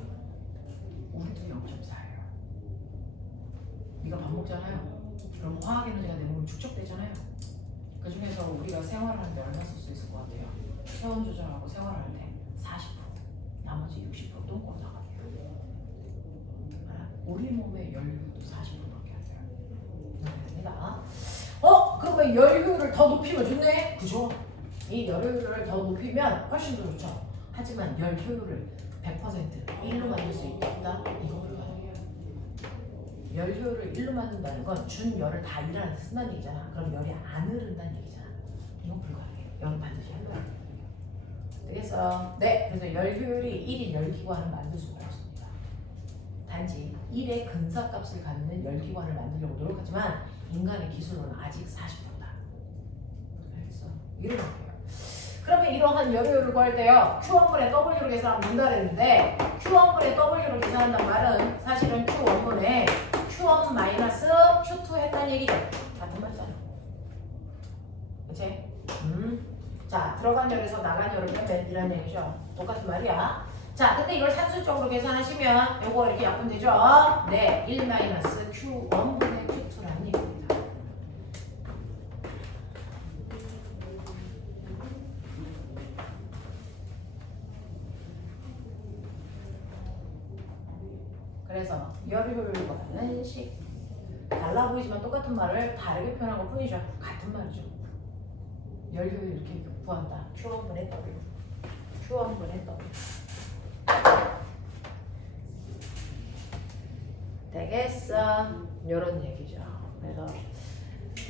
우리도 0.4예요. 네가 밥 먹잖아요. 그럼 화학 에너지가 내 몸에 축적되잖아요. 그 중에서 우리가 생활을 하는데 얼마 쓸 수 있을 것 같아요? 체온 조절하고 생활할 때 40%, 나머지 60% 똥꼬로 나가게요. 우리 몸의 열효율도 40%밖에 안 돼요. 됩니다. 그러면 열효율을 더 높이면 좋네? 그죠? 이 열효율을 더 높이면 훨씬 더 좋죠. 하지만 열효율을 100% 1로 만들 수 있다? 이거 불가능해요. 열효율을 1로 만든다는 건 준열을 다 일하는 데 쓴다는 얘기잖아. 그럼 열이 안 흐른다는 얘기잖아. 이건 불가능해요. 열은 반드시 한다. 되겠어? 됐어. 네, 그래서 열 효율이 1인 열기관을 만들 수가 없습니다. 단지 1의 근사값을 갖는 열기관을 만들려고 노력하지만 인간의 기술로는 아직 40%다. 알겠어? 이런 거예요. 그러면 이러한 열 효율을 구할 때요. Q1분의 W로 계산하면 된다 그랬는데 Q1분의 W로 계산한다는 말은 사실은 Q1분의 Q1 마이너스 Q2 했다는 얘기죠. 같은 말이잖아. 그치? 자, 들어간 열에서 나간 열을 빼면 이런 얘기죠. 똑같은 말이야. 자, 근데 이걸 산술적으로 계산하시면 요거 이렇게 약분 되죠? 네, 1 마이너스 Q1분의 Q2라는 얘기입니다. 그래서 열 효율을 구하는 식. 달라 보이지만 똑같은 말을 다르게 표현한 것 뿐이죠. 같은 말이죠. 열 효율 이렇게 구한다. Q1분의 W. Q1분의 W. 되겠어. 이런 얘기죠. 그래서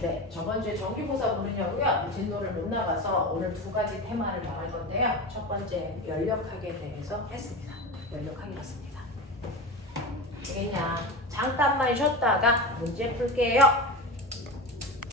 네, 저번 주에 정기고사 보느냐고요. 진도를 못 나가서 오늘 두 가지 테마를 나갈 건데요. 첫 번째 연력학에 대해서 했습니다. 연력학이 맞습니다. 되겠냐? 잠깐만 쉬었다가 문제 풀게요.